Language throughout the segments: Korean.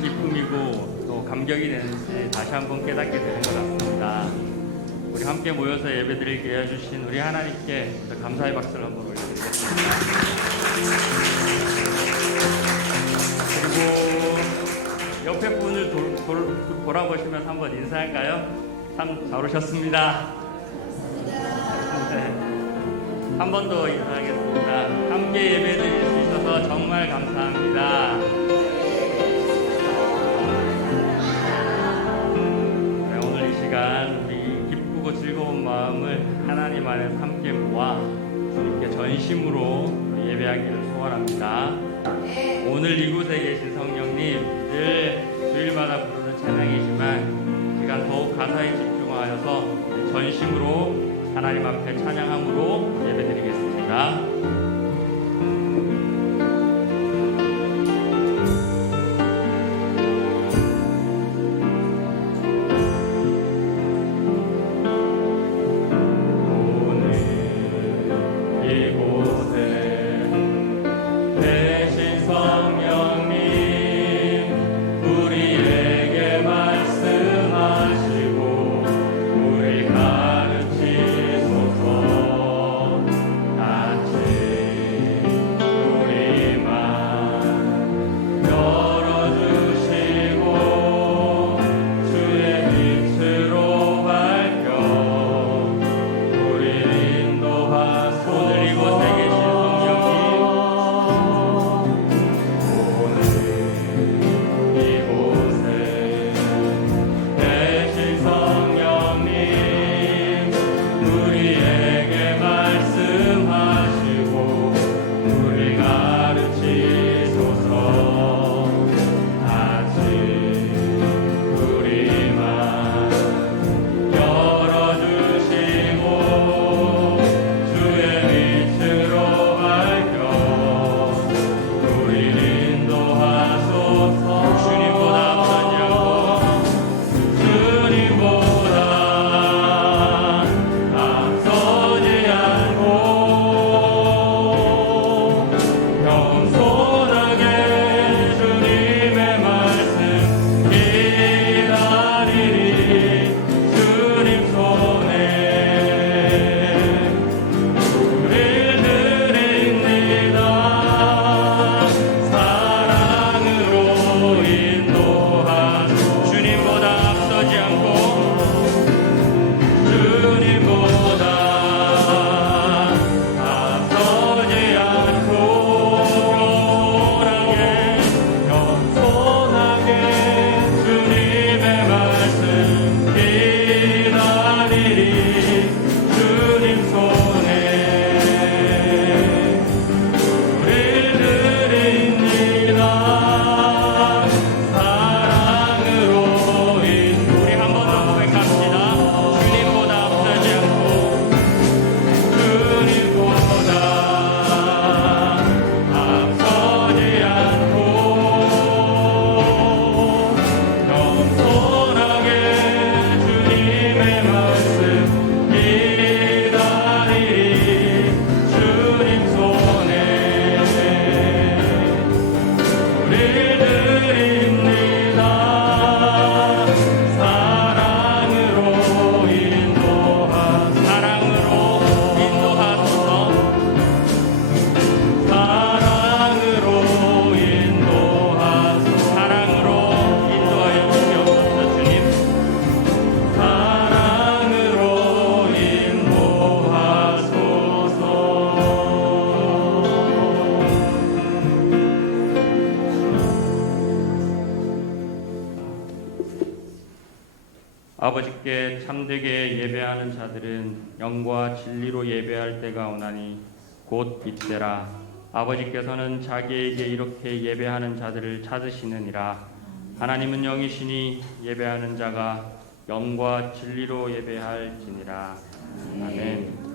큰 기쁨이고 또 감격이 되는지 다시 한번 깨닫게 되는 것 같습니다. 우리 함께 모여서 예배드리게 해주신 우리 하나님께 감사의 박수를 한번 올려드리겠습니다. 그리고 옆에 분을 돌아보시면서 한번 인사할까요? 참 잘 오셨습니다. 네. 한 번 더 인사하겠습니다. 함께 예배드릴 수 있어서 정말 감사합니다. 네, 오늘 이 시간 우리 기쁘고 즐거운 마음을 하나님 안에서 함께 모아 주님께 전심으로 예배하기를 소원합니다. 오늘 이곳에 계신 성령님, 늘 주일마다 부르는 찬양이지만 시간 더욱 가사에 집중하여서 전심으로 하나님 앞에 찬양함으로 예배드리겠습니다. 아버지께 참되게 예배하는 자들은 영과 진리로 예배할 때가 오나니 곧 이때라. 아버지께서는 자기에게 이렇게 예배하는 자들을 찾으시느니라. 하나님은 영이시니 예배하는 자가 영과 진리로 예배할지니라. 아멘.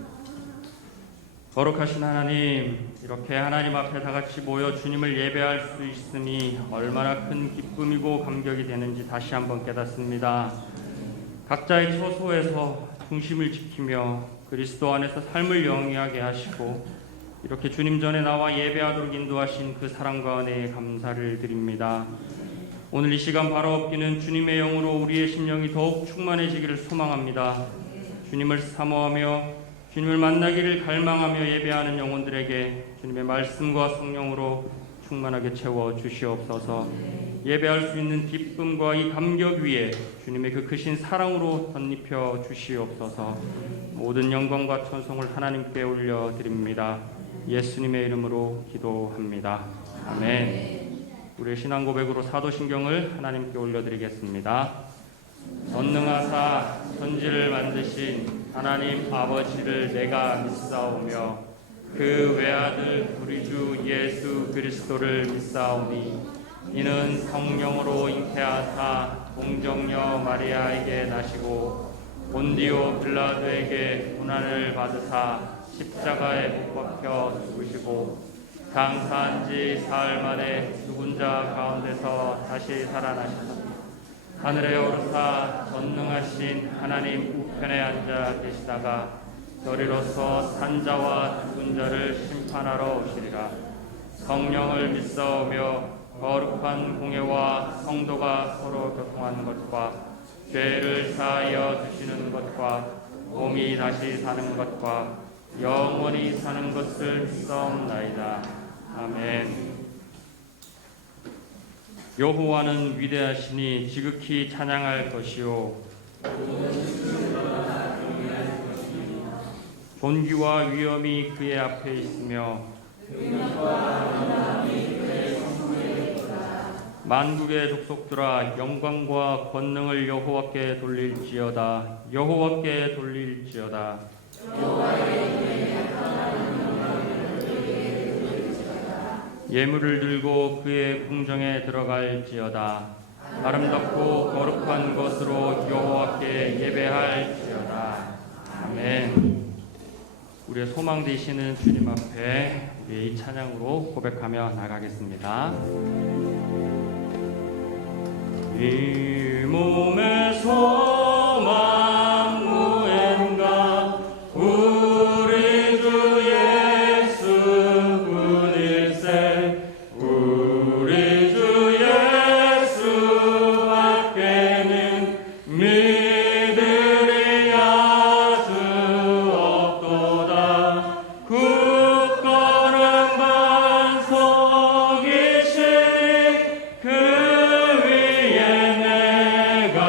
거룩하신 하나님, 이렇게 하나님 앞에 다 같이 모여 주님을 예배할 수 있음이 얼마나 큰 기쁨이고 감격이 되는지 다시 한번 깨닫습니다. 각자의 처소에서 중심을 지키며 그리스도 안에서 삶을 영위하게 하시고 이렇게 주님 전에 나와 예배하도록 인도하신 그 사랑과 은혜에 감사를 드립니다. 오늘 이 시간 바로 엎기는 주님의 영으로 우리의 심령이 더욱 충만해지기를 소망합니다. 주님을 사모하며 주님을 만나기를 갈망하며 예배하는 영혼들에게 주님의 말씀과 성령으로 충만하게 채워 주시옵소서. 예배할 수 있는 기쁨과 이 감격 위에 주님의 그 크신 사랑으로 덧입혀 주시옵소서. 모든 영광과 찬송을 하나님께 올려드립니다. 예수님의 이름으로 기도합니다. 아멘. 우리의 신앙 고백으로 사도신경을 하나님께 올려드리겠습니다. 전능하사 천지를 만드신 하나님 아버지를 내가 믿사오며 그 외아들 우리 주 예수 그리스도를 믿사오니 이는 성령으로 잉태하사 동정녀 마리아에게 나시고 본디오 빌라도에게 고난을 받으사 십자가에 못 박혀 죽으시고 장사한 지 사흘 만에 죽은 자 가운데서 다시 살아나시사 하늘에 오르사 전능하신 하나님 우편에 앉아 계시다가 저리로서 산자와 죽은 자를 심판하러 오시리라. 성령을 믿사오며 거룩한 공예와 성도가 서로 교통하는 것과 죄를 사하여 주시는 것과 몸이 다시 사는 것과 영원히 사는 것을 믿사옵나이다. 아멘. 여호와는 위대하시니 지극히 찬양할 것이요 존귀와 위엄이 그의 앞에 있으며 만국의 족속들아 영광과 권능을 여호와께 돌릴지어다. 여호와께 돌릴지어다. 예물을 들고 그의 궁정에 들어갈지어다. 아름답고 거룩한 것으로 여호와께 예배할지어다. 아멘. 우리의 소망 되시는 주님 앞에 우리의 이 찬양으로 고백하며 나가겠습니다. 이 몸의 소망 무엔가 우리 주 예수 군일세. 우리 주 예수 밖에는 믿으리야 주 없도다. 굳건한 반석이시니 그 위에 내가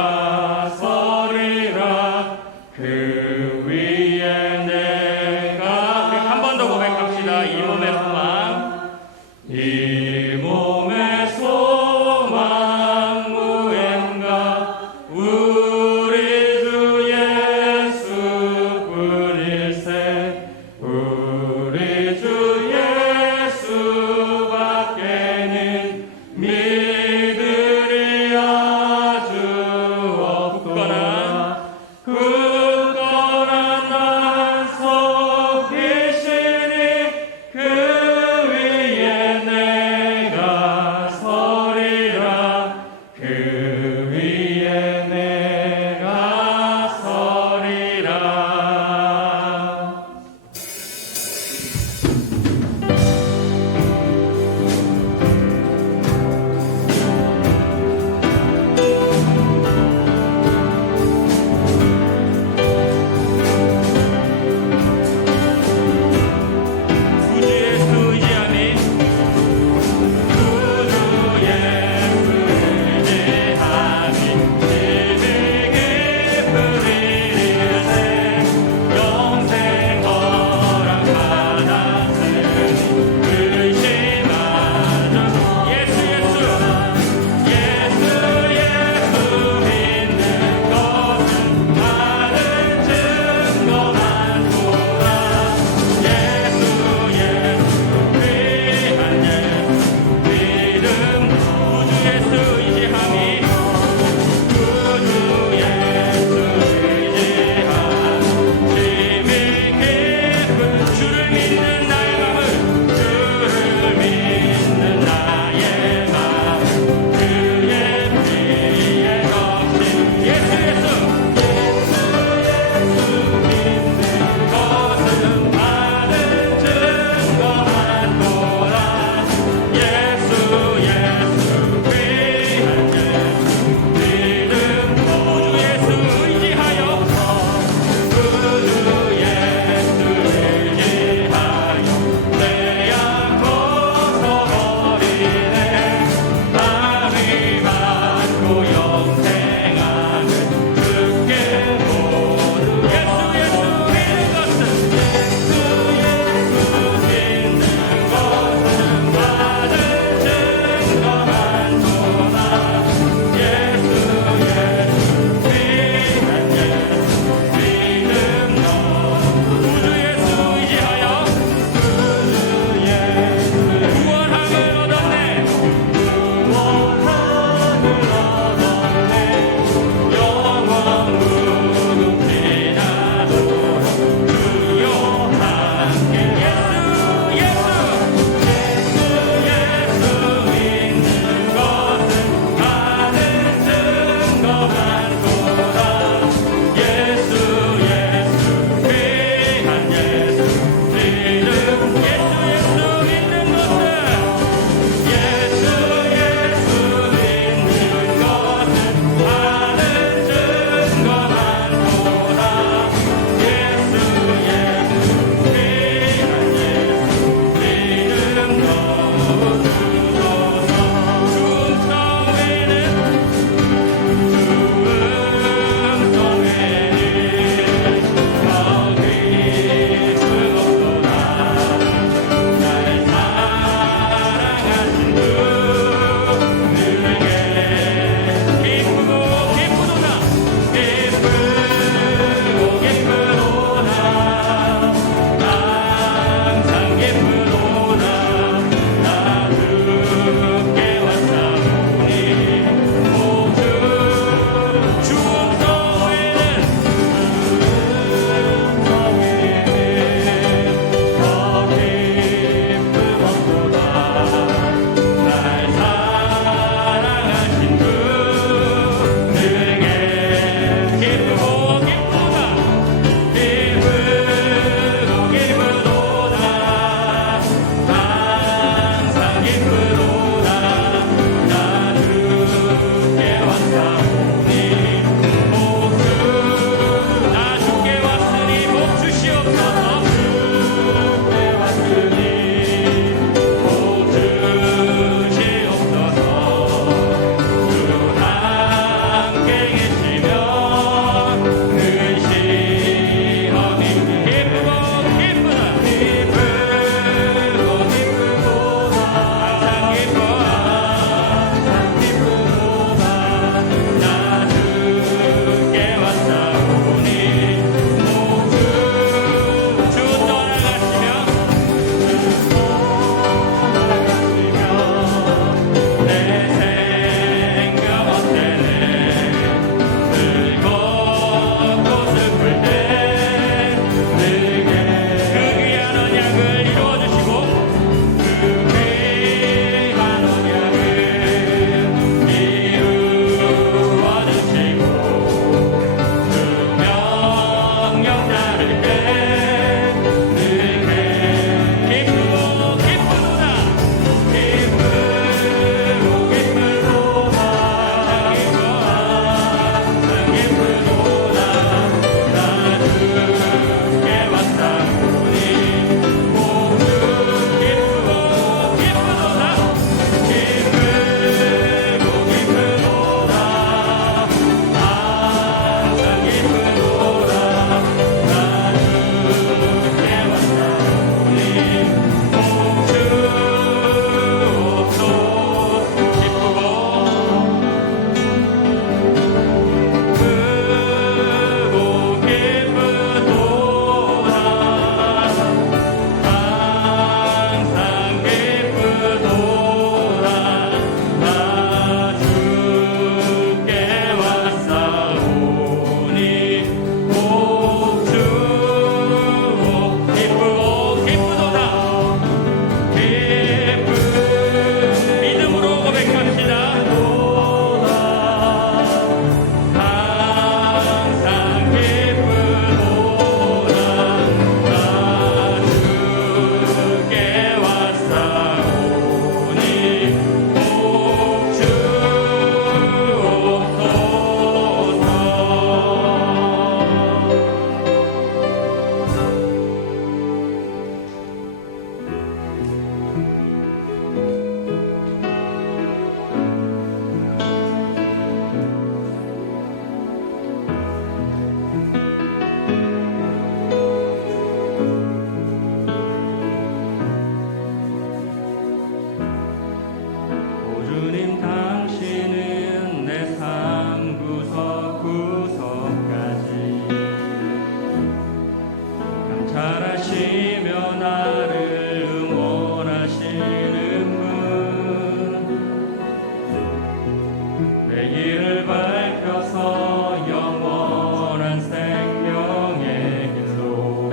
내 길을 밝혀서 영원한 생명의 길로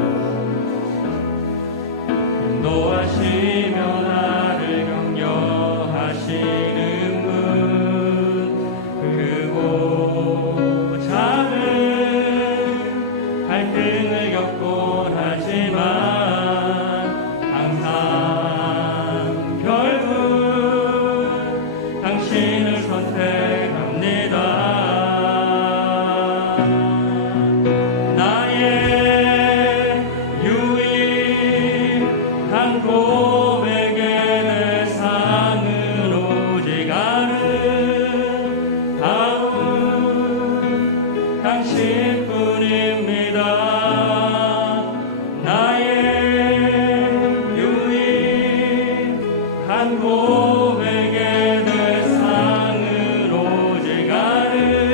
인도하시며 나를 격려하시는 분, 크고 작은 갈등을 겪곤 하지만 항상 결국 당신을 선택합니다. 나의 유일한 고백의 대상은 오직 아름다운 당신뿐입니다. 나의 유일한 고백의 대상은 오직 아름다운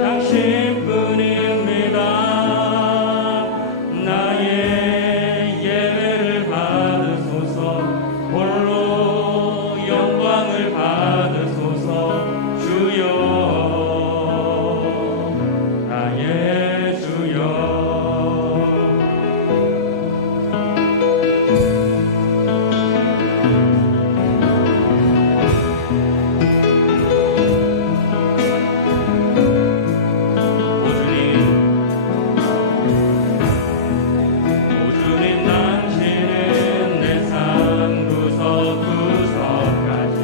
당신뿐입니다. 나의 예배를 받으소서, 홀로 영광을 받으소서. 주여, 나의 주여. 오 주님, 당신은 내 삶 구석구석까지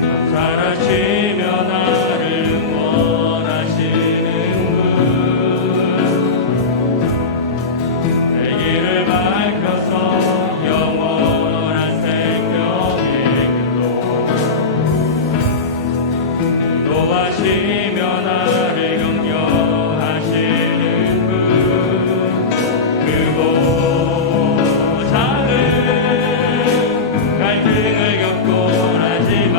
감찰하시며 나를 응원하시는 분, 내 길을 밝혀서 영원한 생명의 길로 인도하시며 나를 격려하시는 분, 크고 작은 갈등을 겪곤 하지만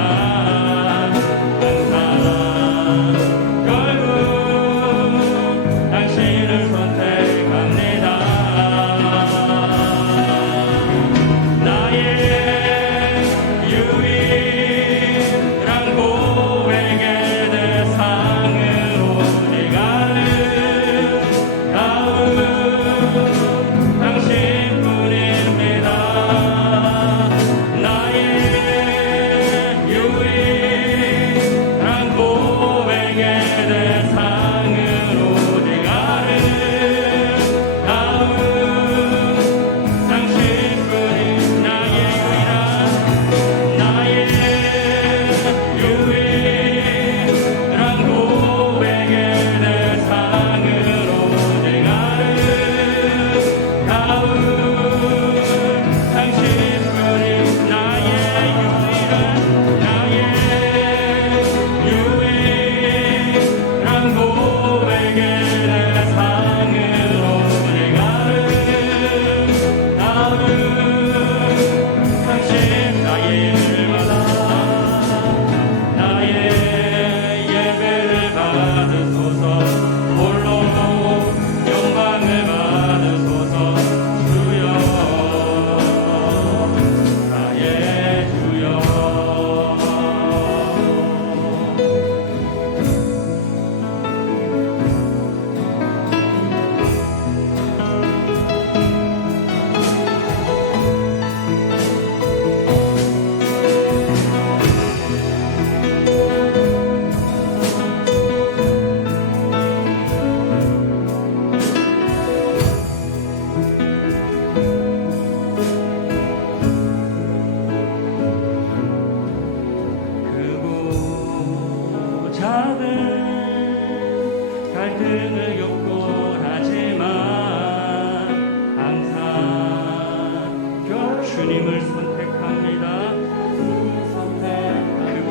항상 결국 당신을 선택합니다. 나의 유일한 고백의 대상은 오직 아름다운 당신뿐입니다. 나의 유일한 고백의 대상은 오직 아름다운 당신뿐인 나의 유일한 고백의 대상은 오직 아름다운 당신뿐인 나의 유일한 고백의 대상은 오직 아름다운 당신. 나의 일마다 나의 예배를 받으소서, 홀로 영광을 받으소서. 주여, 나의 주여. 크고 작은 갈등을 겪곤 하지만 항상 주님을 선택합니다. 크고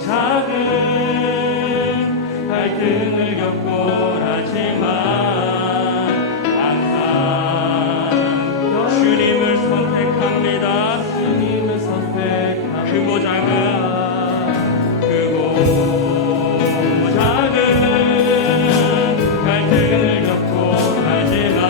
작은 갈등을 겪곤 하지만 항상 주님을 선택합니다. 크고 작은 갈등을 겪곤 하지만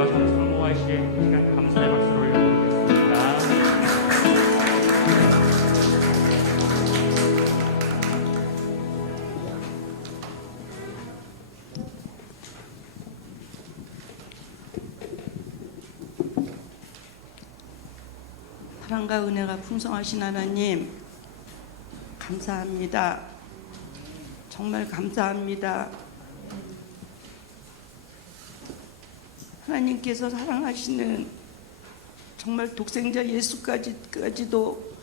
기도와 성수를 모아시에 시간 감사의 박수를 올려드리겠습니다. 사랑과 은혜가 풍성하신 하나님, 감사합니다. 정말 감사합니다. 하나님께서 사랑하시는 정말 독생자 예수까지도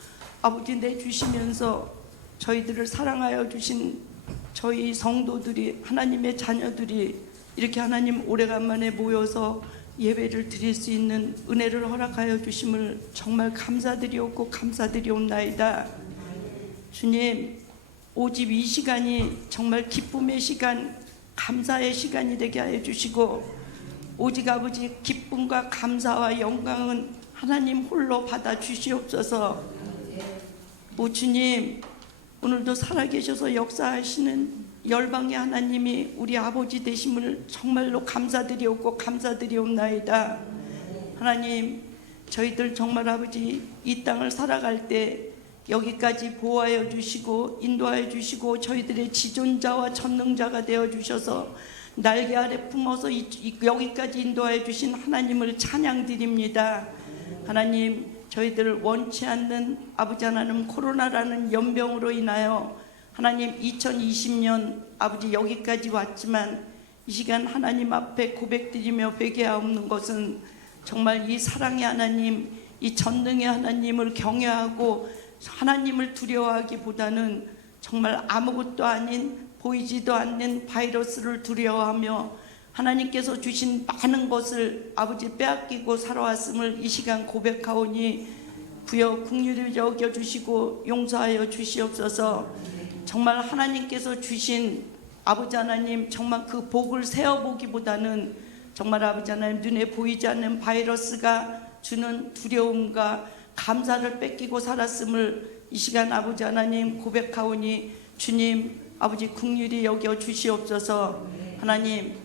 아버지 내주시면서 저희들을 사랑하여 주신 저희 성도들이, 하나님의 자녀들이 이렇게 하나님 오래간만에 모여서 예배를 드릴 수 있는 은혜를 허락하여 주심을 정말 감사드리옵고 감사드리옵나이다. 주님, 오직 이 시간이 정말 기쁨의 시간, 감사의 시간이 되게 하여 주시고, 오직 아버지 기쁨과 감사와 영광은 하나님 홀로 받아 주시옵소서. 오 주님, 오늘도 살아계셔서 역사하시는 열방의 하나님이 우리 아버지 되심을 정말로 감사드리옵고 감사드리옵나이다. 하나님, 저희들 정말 아버지 이 땅을 살아갈 때 여기까지 보호하여 주시고 인도하여 주시고 저희들의 지존자와 전능자가 되어 주셔서 날개 아래 품어서 여기까지 인도하여 주신 하나님을 찬양드립니다. 하나님, 저희들을 원치 않는 아버지 하나님 코로나라는 연병으로 인하여 하나님 2020년 아버지 여기까지 왔지만 이 시간 하나님 앞에 고백드리며 회개하옵는 것은 정말 이 사랑의 하나님, 이 전능의 하나님을 경외하고 하나님을 두려워하기보다는 정말 아무것도 아닌 보이지도 않는 바이러스를 두려워하며 하나님께서 주신 많은 것을 아버지 빼앗기고 살아왔음을 이 시간 고백하오니 부여 긍휼히 여겨주시고 용서하여 주시옵소서. 정말 하나님께서 주신 아버지 하나님 정말 그 복을 세어보기보다는 정말 아버지 하나님 눈에 보이지 않는 바이러스가 주는 두려움과 감사를 뺏기고 살았음을 이 시간 아버지 하나님 고백하오니 주님 아버지 긍휼히 여겨 주시옵소서. 하나님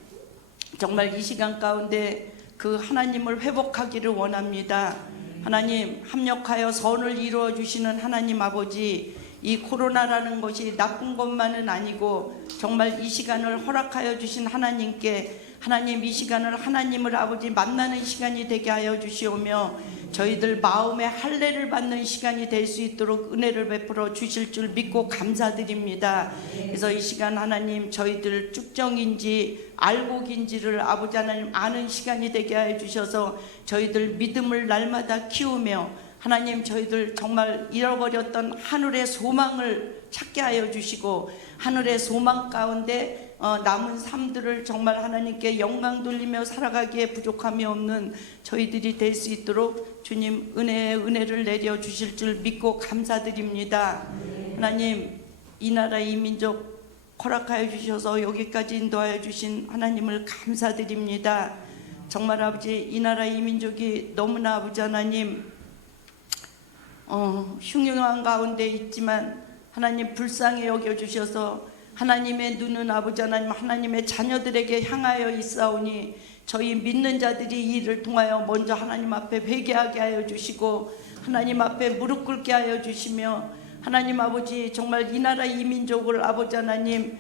정말 이 시간 가운데 그 하나님을 회복하기를 원합니다. 하나님 합력하여 선을 이루어 주시는 하나님 아버지, 이 코로나라는 것이 나쁜 것만은 아니고 정말 이 시간을 허락하여 주신 하나님께 하나님 이 시간을 하나님을 아버지 만나는 시간이 되게 하여 주시오며 저희들 마음의 할례를 받는 시간이 될 수 있도록 은혜를 베풀어 주실 줄 믿고 감사드립니다. 그래서 이 시간 하나님 저희들 쭉정인지 알곡인지를 아버지 하나님 아는 시간이 되게 하여 주셔서 저희들 믿음을 날마다 키우며 하나님 저희들 정말 잃어버렸던 하늘의 소망을 찾게 하여 주시고 하늘의 소망 가운데 남은 삶들을 정말 하나님께 영광 돌리며 살아가기에 부족함이 없는 저희들이 될 수 있도록 주님 은혜의 은혜를 내려 주실 줄 믿고 감사드립니다. 하나님 이 나라 이 민족 허락하여 주셔서 여기까지 인도하여 주신 하나님을 감사드립니다. 정말 아버지 이 나라 이 민족이 너무나 아버지 하나님 흉흉한 가운데 있지만 하나님 불쌍히 여겨주셔서 하나님의 눈은 아버지 하나님 하나님의 자녀들에게 향하여 있사오니 저희 믿는 자들이 이 일을 통하여 먼저 하나님 앞에 회개하게 하여 주시고 하나님 앞에 무릎 꿇게 하여 주시며 하나님 아버지 정말 이 나라 이 민족을 아버지 하나님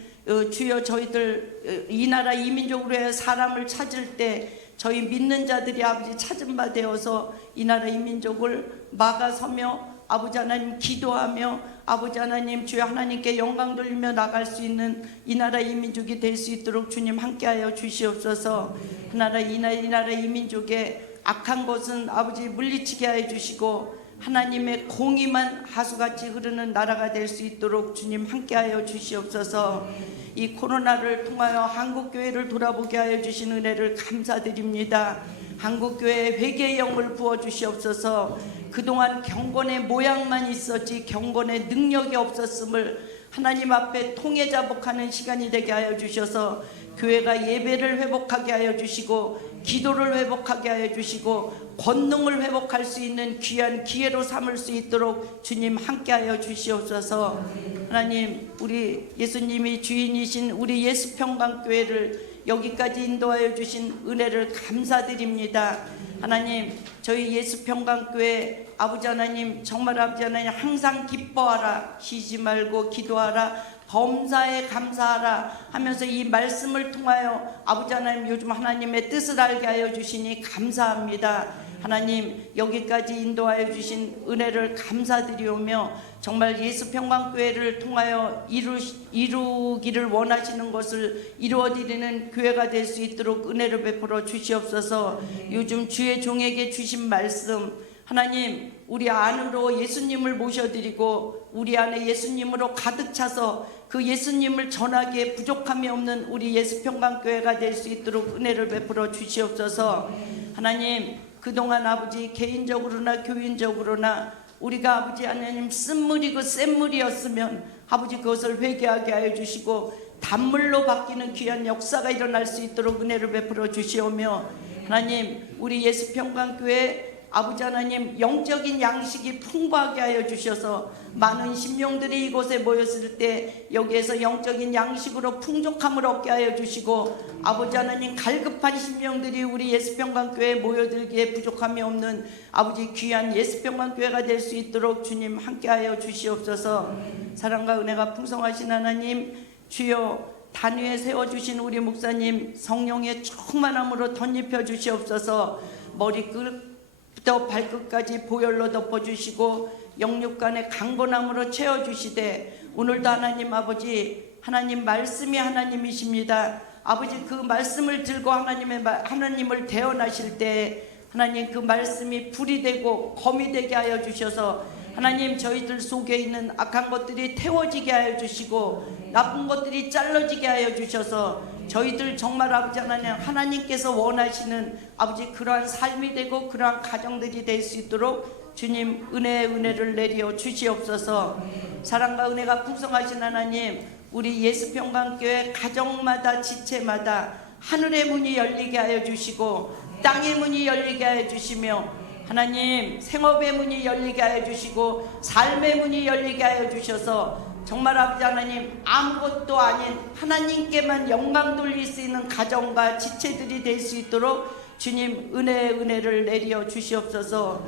주여 저희들 이 나라 이 민족으로 해 사람을 찾을 때 저희 믿는 자들이 아버지 찾은 바 되어서 이 나라 이 민족을 막아서며 아버지 하나님 기도하며 아버지 하나님 주여 하나님께 영광 돌리며 나갈 수 있는 이 나라 이 민족이 될 수 있도록 주님 함께하여 주시옵소서. 이 나라 이 민족의 악한 것은 아버지 물리치게 하여 주시고 하나님의 공의만 하수같이 흐르는 나라가 될 수 있도록 주님 함께하여 주시옵소서. 이 코로나를 통하여 한국교회를 돌아보게 하여 주신 은혜를 감사드립니다. 한국교회에 회개의 영을 부어주시옵소서. 그동안 경건의 모양만 있었지 경건의 능력이 없었음을 하나님 앞에 통회자복하는 시간이 되게 하여 주셔서 교회가 예배를 회복하게 하여 주시고 기도를 회복하게 하여 주시고 권능을 회복할 수 있는 귀한 기회로 삼을 수 있도록 주님 함께하여 주시옵소서. 하나님 우리 예수님이 주인이신 우리 예수평강교회를 여기까지 인도하여 주신 은혜를 감사드립니다. 하나님, 저희 예수평강교회 아버지 하나님, 정말 아버지 하나님 항상 기뻐하라, 쉬지 말고 기도하라, 범사에 감사하라 하면서 이 말씀을 통하여 아버지 하나님 요즘 하나님의 뜻을 알게 하여 주시니 감사합니다. 하나님, 여기까지 인도하여 주신 은혜를 감사드리오며 정말 예수평강교회를 통하여 이루기를 원하시는 것을 이루어드리는 교회가 될 수 있도록 은혜를 베풀어 주시옵소서. 요즘 주의 종에게 주신 말씀, 하나님, 우리 안으로 예수님을 모셔드리고 우리 안에 예수님으로 가득 차서 그 예수님을 전하기에 부족함이 없는 우리 예수평강교회가 될 수 있도록 은혜를 베풀어 주시옵소서. 하나님, 그동안 아버지 개인적으로나 교인적으로나 우리가 아버지 하나님 쓴물이고 센물이었으면 아버지 그것을 회개하게 하여 주시고 단물로 바뀌는 귀한 역사가 일어날 수 있도록 은혜를 베풀어 주시오며, 하나님, 우리 예수평강교회 아버지 하나님 영적인 양식이 풍부하게 하여 주셔서 많은 심령들이 이곳에 모였을 때 여기에서 영적인 양식으로 풍족함을 얻게 하여 주시고, 아버지 하나님 갈급한 심령들이 우리 예수평강교회에 모여들기에 부족함이 없는 아버지 귀한 예수평강교회가 될 수 있도록 주님 함께하여 주시옵소서. 사랑과 은혜가 풍성하신 하나님, 주여 단위에 세워주신 우리 목사님 성령의 충만함으로 덧입혀 주시옵소서. 머리끝부터 발끝까지 보혈로 덮어주시고 영육간의 강건함으로 채워주시되, 오늘도 하나님 아버지, 하나님 말씀이 하나님이십니다. 아버지, 그 말씀을 들고 하나님을 대언하실 때 하나님 그 말씀이 불이 되고 검이 되게 하여 주셔서 하나님 저희들 속에 있는 악한 것들이 태워지게 하여 주시고 나쁜 것들이 잘라지게 하여 주셔서 저희들 정말 아버지 하나님께서 원하시는 아버지 그러한 삶이 되고 그러한 가정들이 될 수 있도록 주님 은혜를 내려 주시옵소서. 사랑과 은혜가 풍성하신 하나님, 우리 예수평강교회 가정마다 지체마다 하늘의 문이 열리게 하여 주시고 땅의 문이 열리게 하여 주시며, 하나님 생업의 문이 열리게 하여 주시고 삶의 문이 열리게 하여 주셔서 정말 아버지 하나님 아무것도 아닌 하나님께만 영광 돌릴 수 있는 가정과 지체들이 될 수 있도록 주님 은혜를 내려 주시옵소서.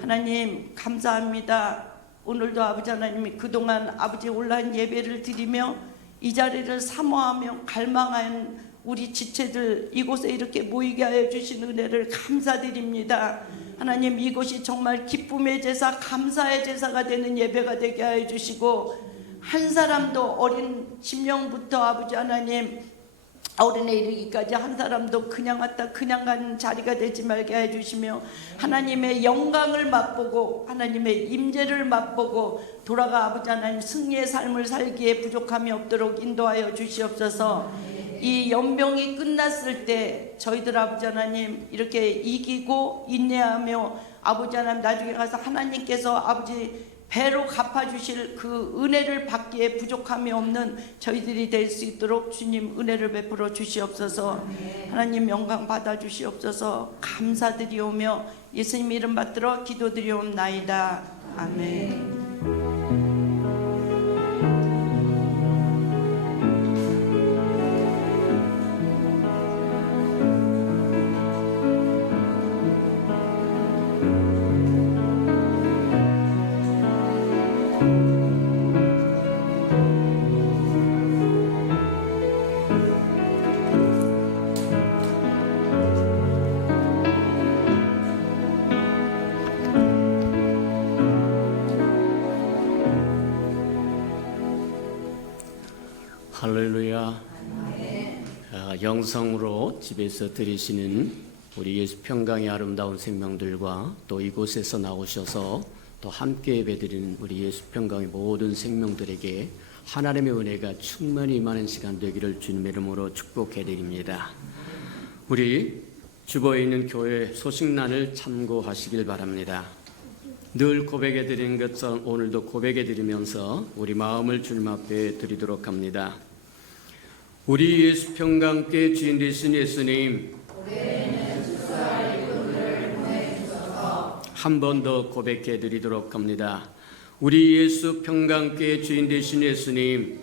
하나님 감사합니다. 오늘도 아버지 하나님이 그동안 아버지 온라인 예배를 드리며 이 자리를 사모하며 갈망한 우리 지체들 이곳에 이렇게 모이게 하여 주신 은혜를 감사드립니다. 하나님, 이곳이 정말 기쁨의 제사, 감사의 제사가 되는 예배가 되게 하여 주시고, 한 사람도 어린 심령부터 아버지 하나님 어른에 이르기까지 한 사람도 그냥 왔다 그냥 가는 자리가 되지 말게 해 주시며, 하나님의 영광을 맛보고 하나님의 임재를 맛보고 돌아가 아버지 하나님 승리의 삶을 살기에 부족함이 없도록 인도하여 주시옵소서. 이 연병이 끝났을 때 저희들 아버지 하나님 이렇게 이기고 인내하며 아버지 하나님 나중에 가서 하나님께서 아버지 배로 갚아주실 그 은혜를 받기에 부족함이 없는 저희들이 될 수 있도록 주님 은혜를 베풀어 주시옵소서. 하나님 영광 받아 주시옵소서. 감사드리오며 예수님 이름 받들어 기도드리옵나이다. 아멘. 할렐루야. 영성으로 집에서 들으시는 우리 예수평강의 아름다운 생명들과 또 이곳에서 나오셔서 또 함께 예배드리는 우리 예수평강의 모든 생명들에게 하나님의 은혜가 충만히 임하는 시간 되기를 주님의 이름으로 축복해드립니다. 우리 주보에 있는 교회 소식란을 참고하시길 바랍니다. 늘 고백해드리는 것처럼 오늘도 고백해드리면서 우리 마음을 주님 앞에 드리도록 합니다. 우리 예수평강교회 주인 되신 예수님, 한 번 더 고백해드리도록 합니다. 우리 예수평강교회 주인 되신 예수님,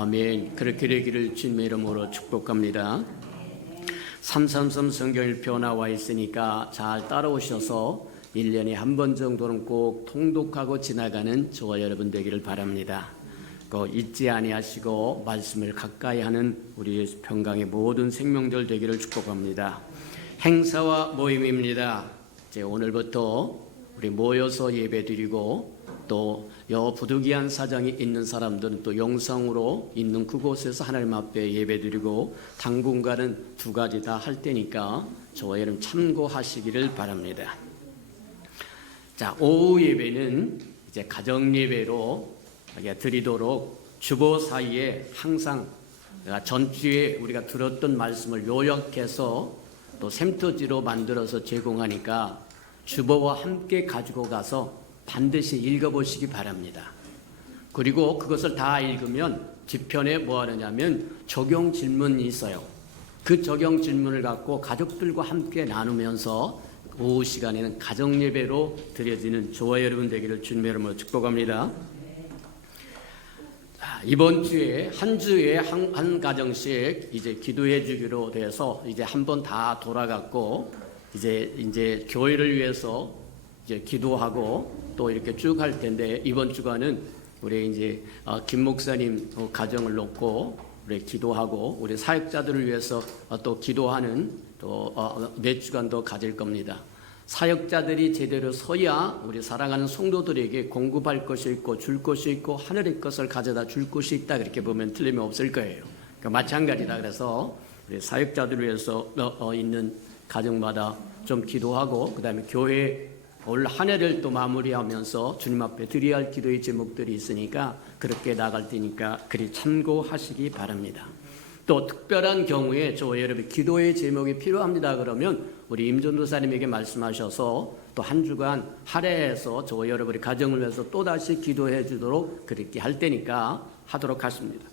아멘. 그렇게 되기를 주님의 이름으로 축복합니다. 333 성경일표 나와 있으니까 잘 따라오셔서 1년에 한 번 정도는 꼭 통독하고 지나가는 저와 여러분 되기를 바랍니다. 꼭 잊지 아니하시고 말씀을 가까이 하는 우리 예수 평강의 모든 생명들 되기를 축복합니다. 행사와 모임입니다. 이제 오늘부터 우리 모여서 예배드리고 또 부득이한 사정이 있는 사람들은 또 영상으로 있는 그곳에서 하나님 앞에 예배드리고 당분간은 두 가지 다 할 테니까 저와 여러분 참고하시기를 바랍니다. 자, 오후 예배는 이제 가정 예배로 드리도록 주보 사이에 항상 전주에 우리가 들었던 말씀을 요약해서 또 샘터지로 만들어서 제공하니까 주보와 함께 가지고 가서 반드시 읽어보시기 바랍니다. 그리고 그것을 다 읽으면 뒤편에 뭐 하느냐면 적용 질문이 있어요. 그 적용 질문을 갖고 가족들과 함께 나누면서 오후 시간에는 가정 예배로 드려지는 저와 여러분 되기를 주님의 이름으로 축복합니다. 이번 주에 한 주에 한 가정씩 이제 기도해 주기로 돼서 이제 한 번 다 돌아갔고 이제 교회를 위해서 이제 기도하고 또 이렇게 쭉 할 텐데 이번 주간은 우리 이제 김 목사님 가정을 놓고 우리 기도하고 우리 사역자들을 위해서 또 기도하는 또 몇 주간 더 가질 겁니다. 사역자들이 제대로 서야 우리 사랑하는 성도들에게 공급할 것이 있고 줄 것이 있고 하늘의 것을 가져다 줄 것이 있다 그렇게 보면 틀림이 없을 거예요. 그러니까 마찬가지다. 그래서 우리 사역자들을 위해서 있는 가정마다 좀 기도하고 그다음에 교회 올 한 해를 또 마무리하면서 주님 앞에 드려야 할 기도의 제목들이 있으니까 그렇게 나갈 테니까 그리 참고하시기 바랍니다. 또 특별한 경우에 저와 여러분 기도의 제목이 필요합니다 그러면 우리 임전도사님에게 말씀하셔서 또 한 주간 할애해서 저와 여러분의 가정을 위해서 또다시 기도해 주도록 그렇게 할 테니까 하도록 하십니다.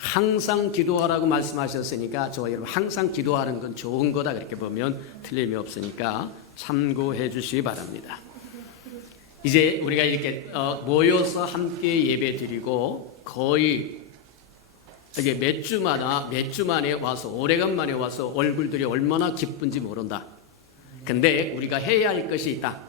항상 기도하라고 말씀하셨으니까 저와 여러분 항상 기도하는 건 좋은 거다 그렇게 보면 틀림이 없으니까 참고해 주시기 바랍니다. 이제 우리가 이렇게 모여서 함께 예배 드리고 거의 이게 몇 주 만에 와서 오래간만에 와서 얼굴들이 얼마나 기쁜지 모른다. 근데 우리가 해야 할 것이 있다.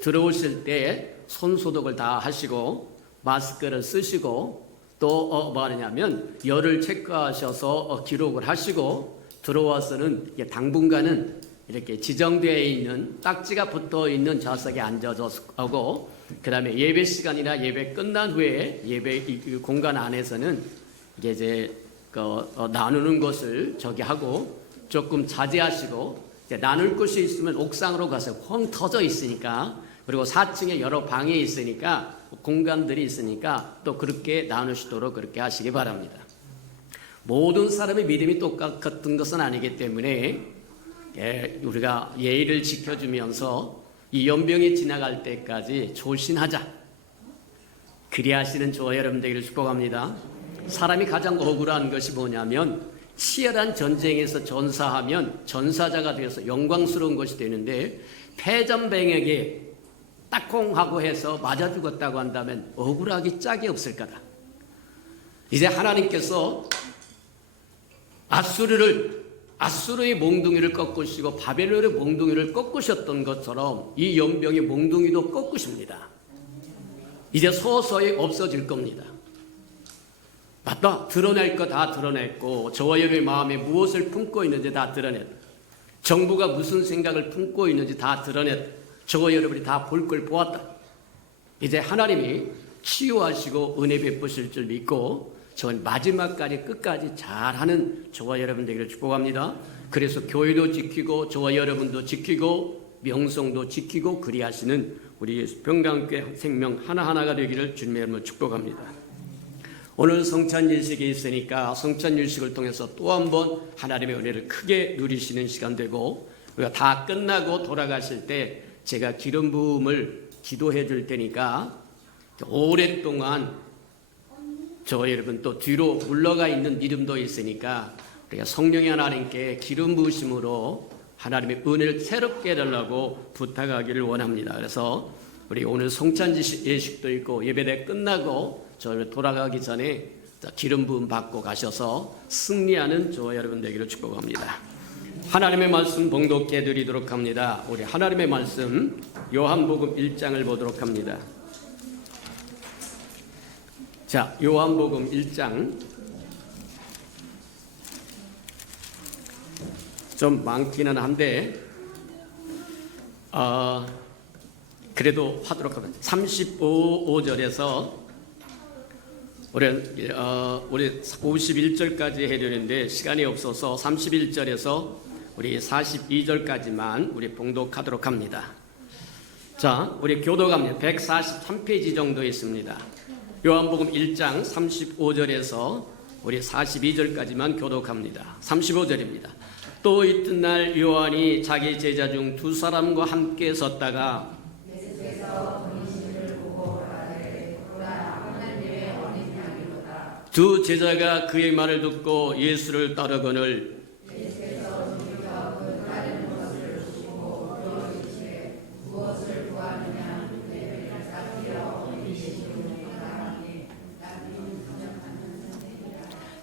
들어오실 때 손소독을 다 하시고 마스크를 쓰시고 또 뭐 하느냐면 열을 체크하셔서 기록을 하시고 들어와서는 당분간은 이렇게 지정되어 있는 딱지가 붙어 있는 좌석에 앉아서 하고 그 다음에 예배 시간이나 예배 끝난 후에 예배 공간 안에서는 이제 나누는 것을 저기 하고 조금 자제하시고 이제 나눌 것이 있으면 옥상으로 가서 펑 터져 있으니까 그리고 4층에 여러 방이 있으니까 공간들이 있으니까 또 그렇게 나누시도록 그렇게 하시기 바랍니다. 모든 사람의 믿음이 똑같은 것은 아니기 때문에 우리가 예의를 지켜주면서 이 연병이 지나갈 때까지 조심하자. 그리하시는 저와 여러분 되기를 축복합니다. 사람이 가장 억울한 것이 뭐냐면 치열한 전쟁에서 전사하면 전사자가 되어서 영광스러운 것이 되는데 패전병에게 딱콩하고 해서 맞아 죽었다고 한다면 억울하기 짝이 없을 거다. 이제 하나님께서 아수르의 몽둥이를 꺾으시고 바벨론의 몽둥이를 꺾으셨던 것처럼 이 연병의 몽둥이도 꺾으십니다. 이제 서서히 없어질 겁니다. 맞다. 드러낼 거 다 드러냈고 저와 여러분의 마음에 무엇을 품고 있는지 다 드러냈다. 정부가 무슨 생각을 품고 있는지 다 드러냈다. 저와 여러분이 다 볼 걸 보았다. 이제 하나님이 치유하시고 은혜 베푸실 줄 믿고 전 마지막까지 끝까지 잘하는 저와 여러분 되기를 축복합니다. 그래서 교회도 지키고 저와 여러분도 지키고 명성도 지키고 그리하시는 우리 예수 평강교회 생명 하나하나가 되기를 주님의 이름으로 축복합니다. 오늘 성찬일식이 있으니까 성찬일식을 통해서 또 한 번 하나님의 은혜를 크게 누리시는 시간 되고 우리가 다 끝나고 돌아가실 때 제가 기름 부음을 기도해 줄 테니까 오랫동안 저 여러분 또 뒤로 물러가 있는 믿음도 있으니까 우리가 성령의 하나님께 기름 부으심으로 하나님의 은혜를 새롭게 해달라고 부탁하기를 원합니다. 그래서 우리 오늘 성찬 예식도 있고 예배대 끝나고 저 돌아가기 전에 자, 기름 부음 받고 가셔서 승리하는 저와 여러분 되기를 축복합니다. 하나님의 말씀 봉독해 드리도록 합니다. 우리 하나님의 말씀 요한복음 1장을 보도록 합니다. 자, 요한복음 1장 좀 많기는 한데 그래도 하도록 합니다. 35절에서 우리 51절까지 해드리는데 시간이 없어서 31절에서 우리 42절까지만 우리 봉독하도록 합니다. 자, 우리 교독합니다. 143페이지 정도 있습니다. 요한복음 1장 35절에서 우리 42절까지만 교독합니다. 35절입니다. 또 이튿날 요한이 자기 제자 중 두 사람과 함께 섰다가 두 제자가 그의 말을 듣고 예수를 따르거늘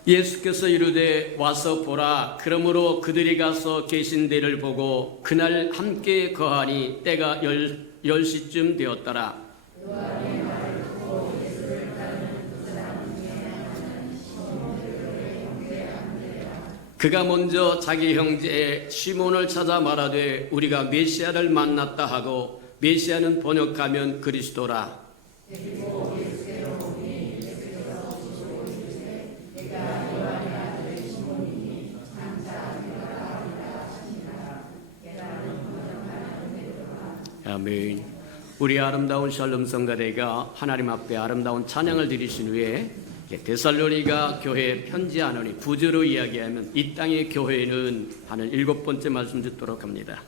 예수께서 이르되 와서 보라. 그러므로 그들이 가서 계신 데를 보고 그날 함께 거하니 때가 10시쯤 되었더라. 그가 먼저 자기 형제 시몬을 찾아 말하되 우리가 메시아를 만났다 하고, 메시아는 번역하면 그리스도라. 아멘. 우리 아름다운 샬롬 성가대가 하나님 앞에 아름다운 찬양을 드리신 후에 데살로니가 교회에 편지하노니 부제로 이야기하면 이 땅의 교회는 하는 7번째 말씀 듣도록 합니다.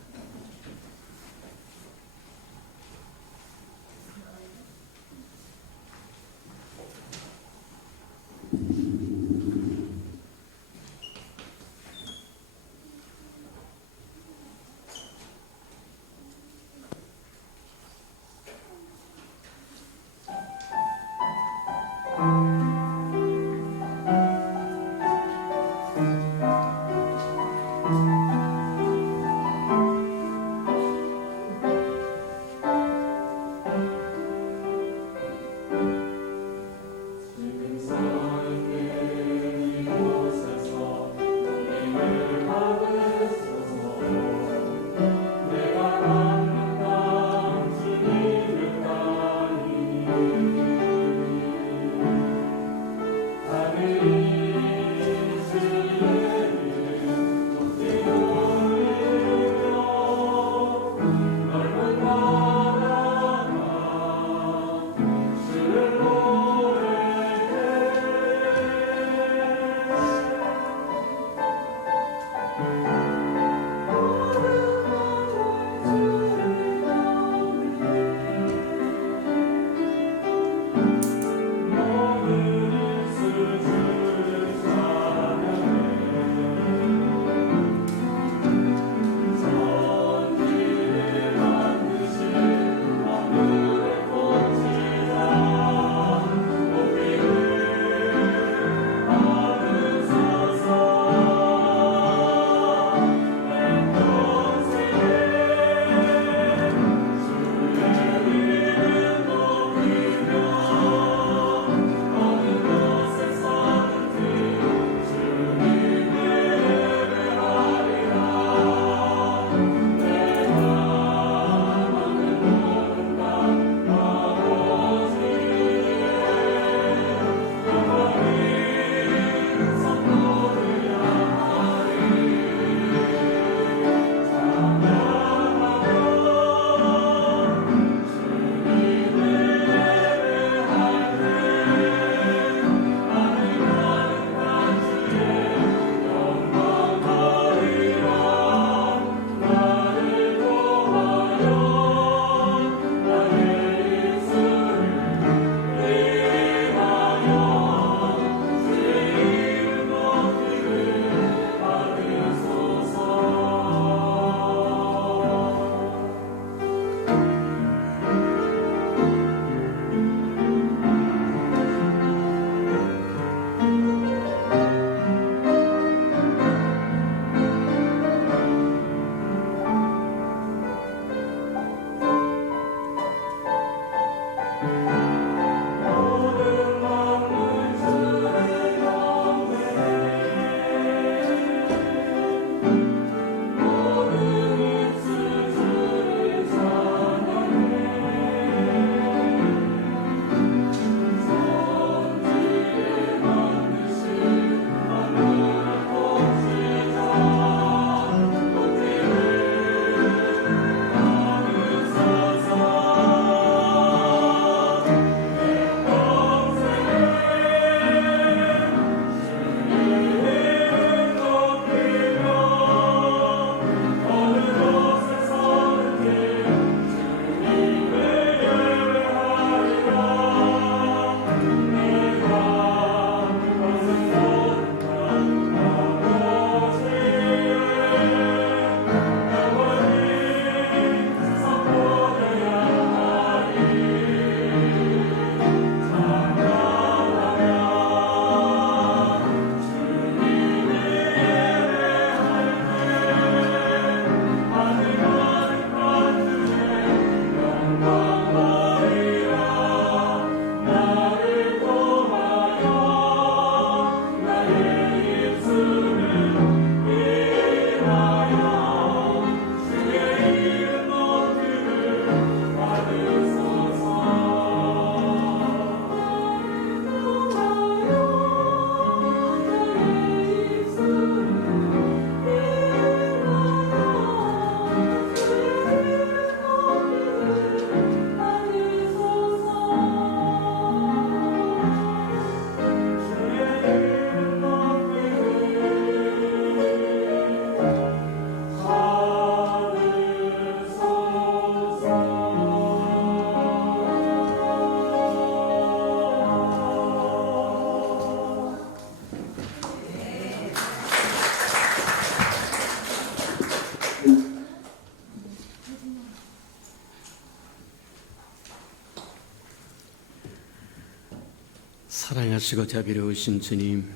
선하시고 자비로우신 주님,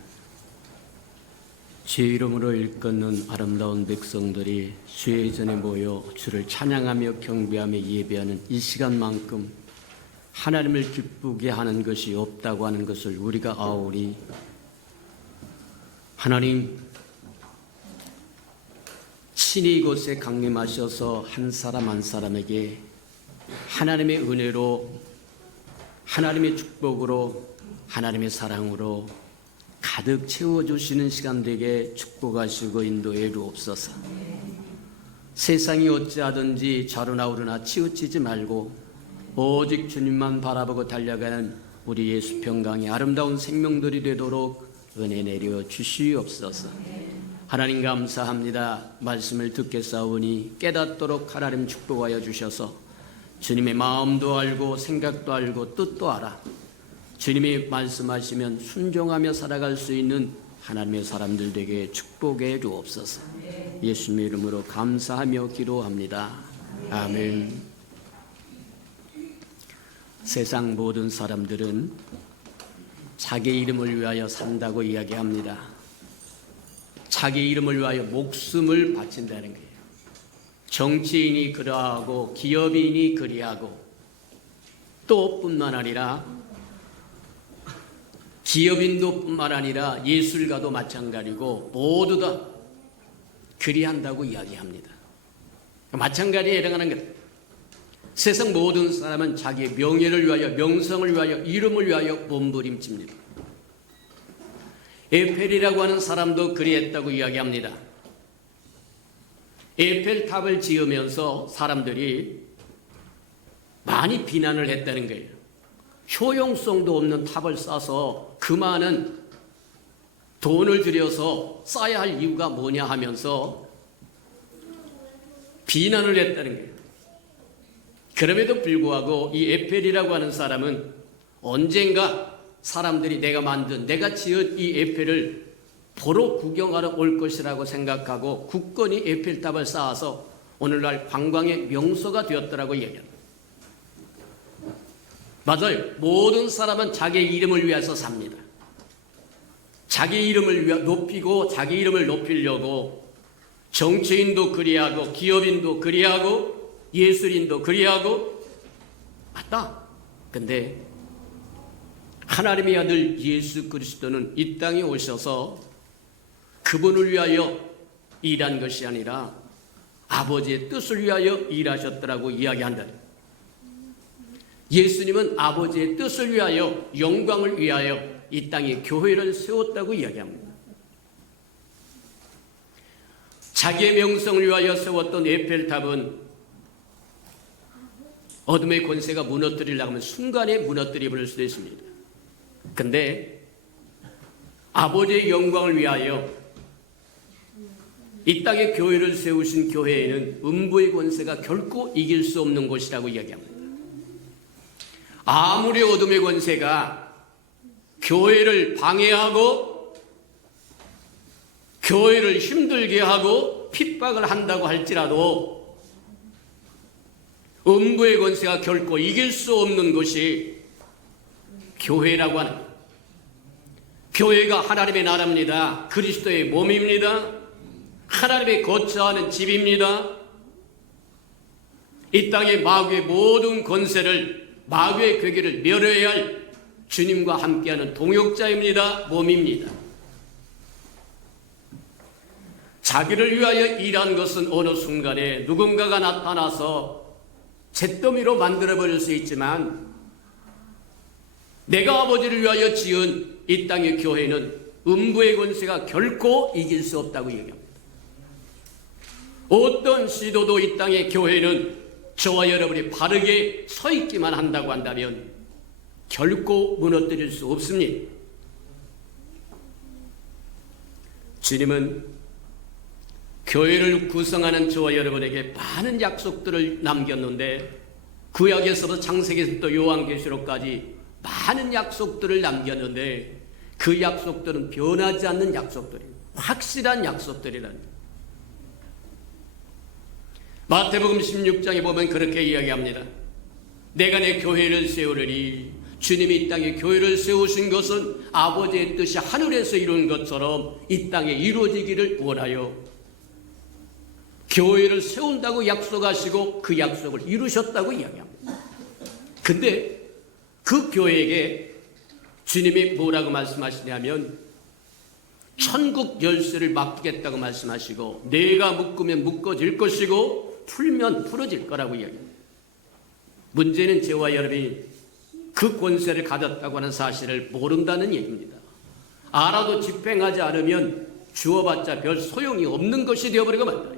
주의 이름으로 일컫는 아름다운 백성들이 주의 전에 모여 주를 찬양하며 경배하며 예배하는 이 시간만큼 하나님을 기쁘게 하는 것이 없다고 하는 것을 우리가 아오리. 하나님, 친히 이곳에 강림하셔서 한 사람 한 사람에게 하나님의 은혜로, 하나님의 축복으로, 하나님의 사랑으로 가득 채워주시는 시간 되게 축복하시고 인도해 주옵소서. 세상이 어찌하든지 좌로나 우로나 치우치지 말고 오직 주님만 바라보고 달려가는 우리 예수 평강의 아름다운 생명들이 되도록 은혜 내려 주시옵소서. 하나님 감사합니다. 말씀을 듣겠사오니 깨닫도록 하나님 축복하여 주셔서 주님의 마음도 알고 생각도 알고 뜻도 알아 주님이 말씀하시면 순종하며 살아갈 수 있는 하나님의 사람들 되게 축복해 주옵소서. 예수님의 이름으로 감사하며 기도합니다. 아멘. 세상 모든 사람들은 자기 이름을 위하여 산다고 이야기합니다. 자기 이름을 위하여 목숨을 바친다는 거예요. 정치인이 그러하고 기업인이 그리하고 또 뿐만 아니라 기업인도 뿐만 아니라 예술가도 마찬가지고 모두 다 그리한다고 이야기합니다. 마찬가지에 해당하는 것. 세상 모든 사람은 자기의 명예를 위하여, 명성을 위하여, 이름을 위하여 몸부림칩니다. 에펠이라고 하는 사람도 그리했다고 이야기합니다. 에펠탑을 지으면서 사람들이 많이 비난을 했다는 거예요. 효용성도 없는 탑을 쌓아서 그 많은 돈을 들여서 쌓아야 할 이유가 뭐냐 하면서 비난을 했다는 거예요. 그럼에도 불구하고 이 에펠이라고 하는 사람은 언젠가 사람들이 내가 만든, 내가 지은 이 에펠을 보러 구경하러 올 것이라고 생각하고 굳건히 에펠탑을 쌓아서 오늘날 관광의 명소가 되었더라고 이야기합니다. 맞아요. 모든 사람은 자기 이름을 위해서 삽니다. 자기 이름을 높이고 자기 이름을 높이려고 정치인도 그리하고 기업인도 그리하고 예술인도 그리하고 맞다. 근데 하나님의 아들 예수 그리스도는 이 땅에 오셔서 그분을 위하여 일한 것이 아니라 아버지의 뜻을 위하여 일하셨더라고 이야기한다. 예수님은 아버지의 뜻을 위하여, 영광을 위하여 이 땅에 교회를 세웠다고 이야기합니다. 자기의 명성을 위하여 세웠던 에펠탑은 어둠의 권세가 무너뜨리려고 하면 순간에 무너뜨려 버릴 수도 있습니다. 근데 아버지의 영광을 위하여 이 땅에 교회를 세우신 교회에는 음부의 권세가 결코 이길 수 없는 곳이라고 이야기합니다. 아무리 어둠의 권세가 교회를 방해하고 교회를 힘들게 하고 핍박을 한다고 할지라도 음부의 권세가 결코 이길 수 없는 것이 교회라고 하는, 교회가 하나님의 나라입니다. 그리스도의 몸입니다. 하나님의 거처하는 집입니다. 이 땅의 마귀의 모든 권세를, 마귀의 괴계를 멸해야 할 주님과 함께하는 동역자입니다. 몸입니다. 자기를 위하여 일한 것은 어느 순간에 누군가가 나타나서 잿더미로 만들어버릴 수 있지만 내가 아버지를 위하여 지은 이 땅의 교회는 음부의 권세가 결코 이길 수 없다고 얘기합니다. 어떤 시도도 이 땅의 교회는 저와 여러분이 바르게 서 있기만 한다고 한다면 결코 무너뜨릴 수 없습니다. 주님은 교회를 구성하는 저와 여러분에게 많은 약속들을 남겼는데 구약에서부터 창세기에서부터 요한계시록까지 많은 약속들을 남겼는데 그 약속들은 변하지 않는 약속들이에요. 확실한 약속들이라는 거예요. 마태복음 16장에 보면 그렇게 이야기합니다. 내가 내 교회를 세우리니 주님이 이 땅에 교회를 세우신 것은 아버지의 뜻이 하늘에서 이룬 것처럼 이 땅에 이루어지기를 원하여 교회를 세운다고 약속하시고 그 약속을 이루셨다고 이야기합니다. 근데 그 교회에게 주님이 뭐라고 말씀하시냐면 천국 열쇠를 맡기겠다고 말씀하시고 내가 묶으면 묶어질 것이고 풀면 풀어질 거라고 이야기합니다. 문제는 저와 여러분이 그 권세를 가졌다고 하는 사실을 모른다는 얘기입니다. 알아도 집행하지 않으면 주어봤자 별 소용이 없는 것이 되어버리고 말아요.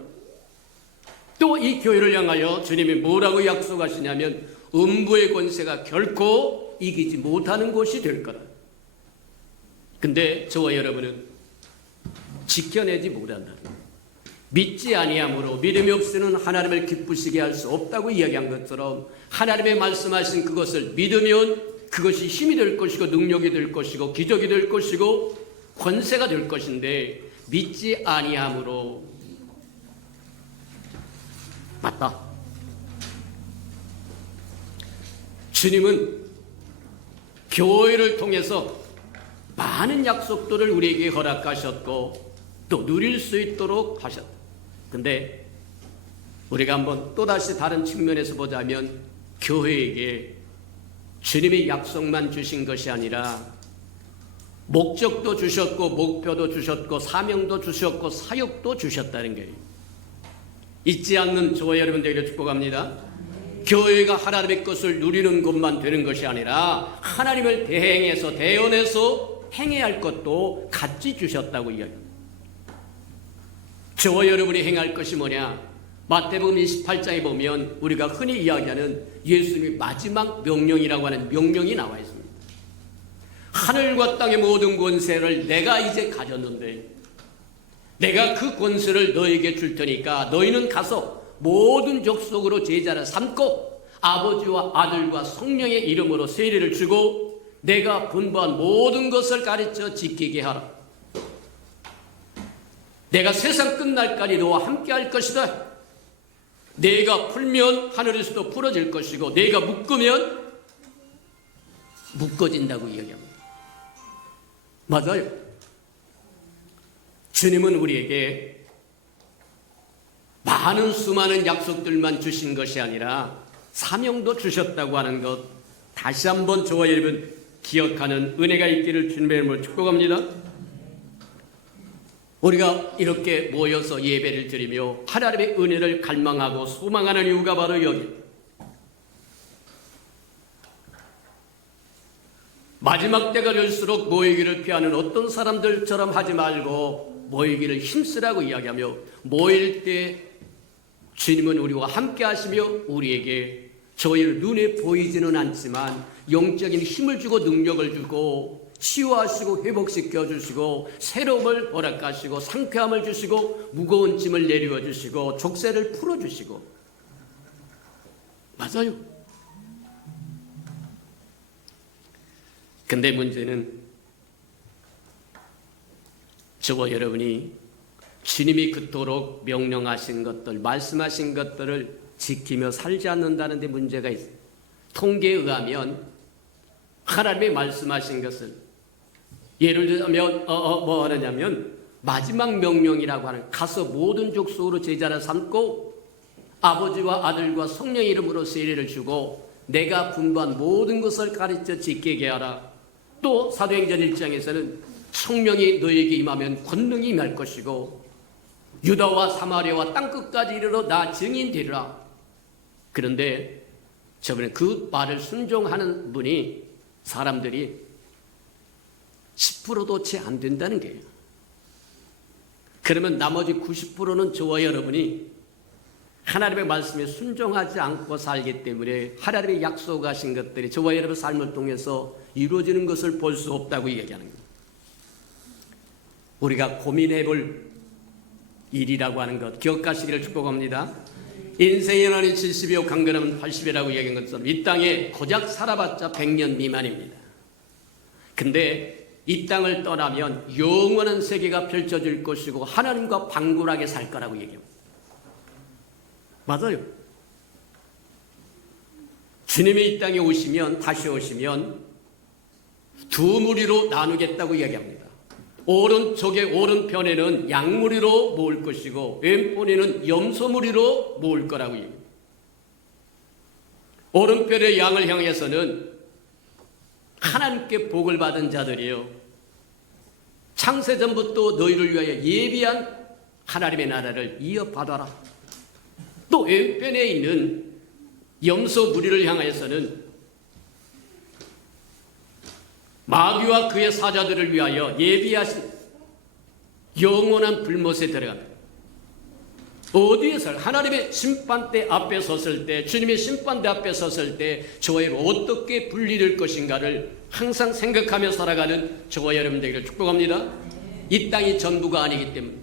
또 이 교회를 향하여 주님이 뭐라고 약속하시냐면 음부의 권세가 결코 이기지 못하는 곳이 될 거다. 근데 저와 여러분은 지켜내지 못한다. 믿지 아니함으로 믿음이 없이는 하나님을 기쁘시게 할 수 없다고 이야기한 것처럼 하나님의 말씀하신 그것을 믿으면 그것이 힘이 될 것이고 능력이 될 것이고 기적이 될 것이고 권세가 될 것인데 믿지 아니함으로 맞다. 주님은 교회를 통해서 많은 약속들을 우리에게 허락하셨고 또 누릴 수 있도록 하셨다. 근데 우리가 한번 또다시 다른 측면에서 보자면 교회에게 주님이 약속만 주신 것이 아니라 목적도 주셨고 목표도 주셨고 사명도 주셨고 사역도 주셨다는 거예요. 잊지 않는 저와 여러분들에게 축복합니다. 교회가 하나님의 것을 누리는 것만 되는 것이 아니라 하나님을 대행해서 대언해서 행해야 할 것도 같이 주셨다고 이야기합니다. 저와 여러분이 행할 것이 뭐냐? 마태복음 28장에 보면 우리가 흔히 이야기하는 예수님의 마지막 명령이라고 하는 명령이 나와 있습니다. 하늘과 땅의 모든 권세를 내가 이제 가졌는데 내가 그 권세를 너에게 줄 테니까 너희는 가서 모든 족속으로 제자를 삼고 아버지와 아들과 성령의 이름으로 세례를 주고 내가 분부한 모든 것을 가르쳐 지키게 하라. 내가 세상 끝날까지 너와 함께 할 것이다. 내가 풀면 하늘에서도 풀어질 것이고 내가 묶으면 묶어진다고 이야기합니다. 맞아요. 주님은 우리에게 많은 수많은 약속들만 주신 것이 아니라 사명도 주셨다고 하는 것 다시 한번 저와 여러분 기억하는 은혜가 있기를 주님의 이름으로 축복합니다. 우리가 이렇게 모여서 예배를 드리며 하나님의 은혜를 갈망하고 소망하는 이유가 바로 여기 마지막 때가 될수록 모이기를 피하는 어떤 사람들처럼 하지 말고 모이기를 힘쓰라고 이야기하며 모일 때 주님은 우리와 함께 하시며 우리에게 저희를 눈에 보이지는 않지만 영적인 힘을 주고 능력을 주고 치유하시고 회복시켜 주시고 새로움을 허락하시고 상쾌함을 주시고 무거운 짐을 내려와 주시고 족쇄를 풀어 주시고 맞아요. 근데 문제는 저와 여러분이 주님이 그토록 명령하신 것들, 말씀하신 것들을 지키며 살지 않는다는 데 문제가 있어요. 통계에 의하면 하나님이 말씀하신 것을 예를 들면 뭐 하느냐면 마지막 명령이라고 하는 가서 모든 족속으로 제자를 삼고 아버지와 아들과 성령 이름으로 세례를 주고 내가 분부한 모든 것을 가르쳐 지키게 하라. 또 사도행전 1장에서는 성령이 너에게 임하면 권능이 임할 것이고 유다와 사마리아와 땅끝까지 이르러 나 증인 되리라. 그런데 저번에 그 말을 순종하는 분이 사람들이 10%도 채 안 된다는 거예요. 그러면 나머지 90%는 저와 여러분이 하나님의 말씀에 순종하지 않고 살기 때문에 하나님의 약속하신 것들이 저와 여러분 삶을 통해서 이루어지는 것을 볼 수 없다고 얘기하는 거예요. 우리가 고민해 볼 일이라고 하는 것 기억하시기를 축복합니다. 인생의 날이 70이요 강건하면 80이라고 얘기한 것처럼 이 땅에 고작 살아봤자 100년 미만입니다. 근데 이 땅을 떠나면 영원한 세계가 펼쳐질 것이고 하나님과 방불하게 살 거라고 얘기합니다. 맞아요. 주님이 이 땅에 오시면 다시 오시면 두 무리로 나누겠다고 이야기합니다. 오른쪽의 오른편에는 양무리로 모을 것이고 왼편에는 염소무리로 모을 거라고 얘기합니다. 오른편의 양을 향해서는 하나님께 복을 받은 자들이요, 창세전부터 너희를 위하여 예비한 하나님의 나라를 이어받아라. 또 왼편에 있는 염소 무리를 향해서는 마귀와 그의 사자들을 위하여 예비하신 영원한 불못에 들어갑니다. 어디에서 하나님의 심판대 앞에 섰을 때, 주님의 심판대 앞에 섰을 때 저와 어떻게 분리될 것인가를 항상 생각하며 살아가는 저와 여러분 되기를 축복합니다. 이 땅이 전부가 아니기 때문에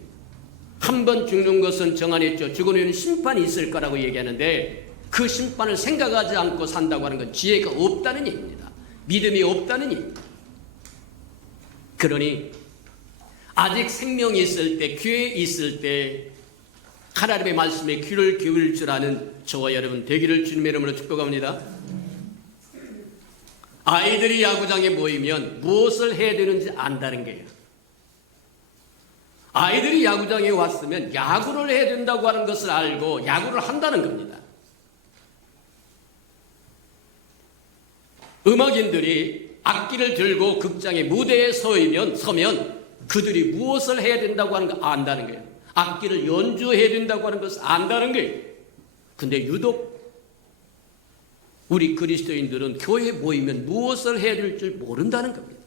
한 번 죽는 것은 정한했죠. 죽은 후에는 심판이 있을 거라고 얘기하는데 그 심판을 생각하지 않고 산다고 하는 건 지혜가 없다는 얘기입니다. 믿음이 없다는 얘기입니다. 그러니 아직 생명이 있을 때, 기회 있을 때 하나님의 말씀에 귀를 기울일 줄 아는 저와 여러분 되기를 주님의 이름으로 축복합니다. 아이들이 야구장에 모이면 무엇을 해야 되는지 안다는 거예요. 아이들이 야구장에 왔으면 야구를 해야 된다고 하는 것을 알고 야구를 한다는 겁니다. 음악인들이 악기를 들고 극장의 무대에 서면 그들이 무엇을 해야 된다고 하는 거 안다는 거예요. 악기를 연주해야 된다고 하는 것을 안다는 거예요. 근데 유독 우리 그리스도인들은 교회에 모이면 무엇을 해야 될 줄 모른다는 겁니다.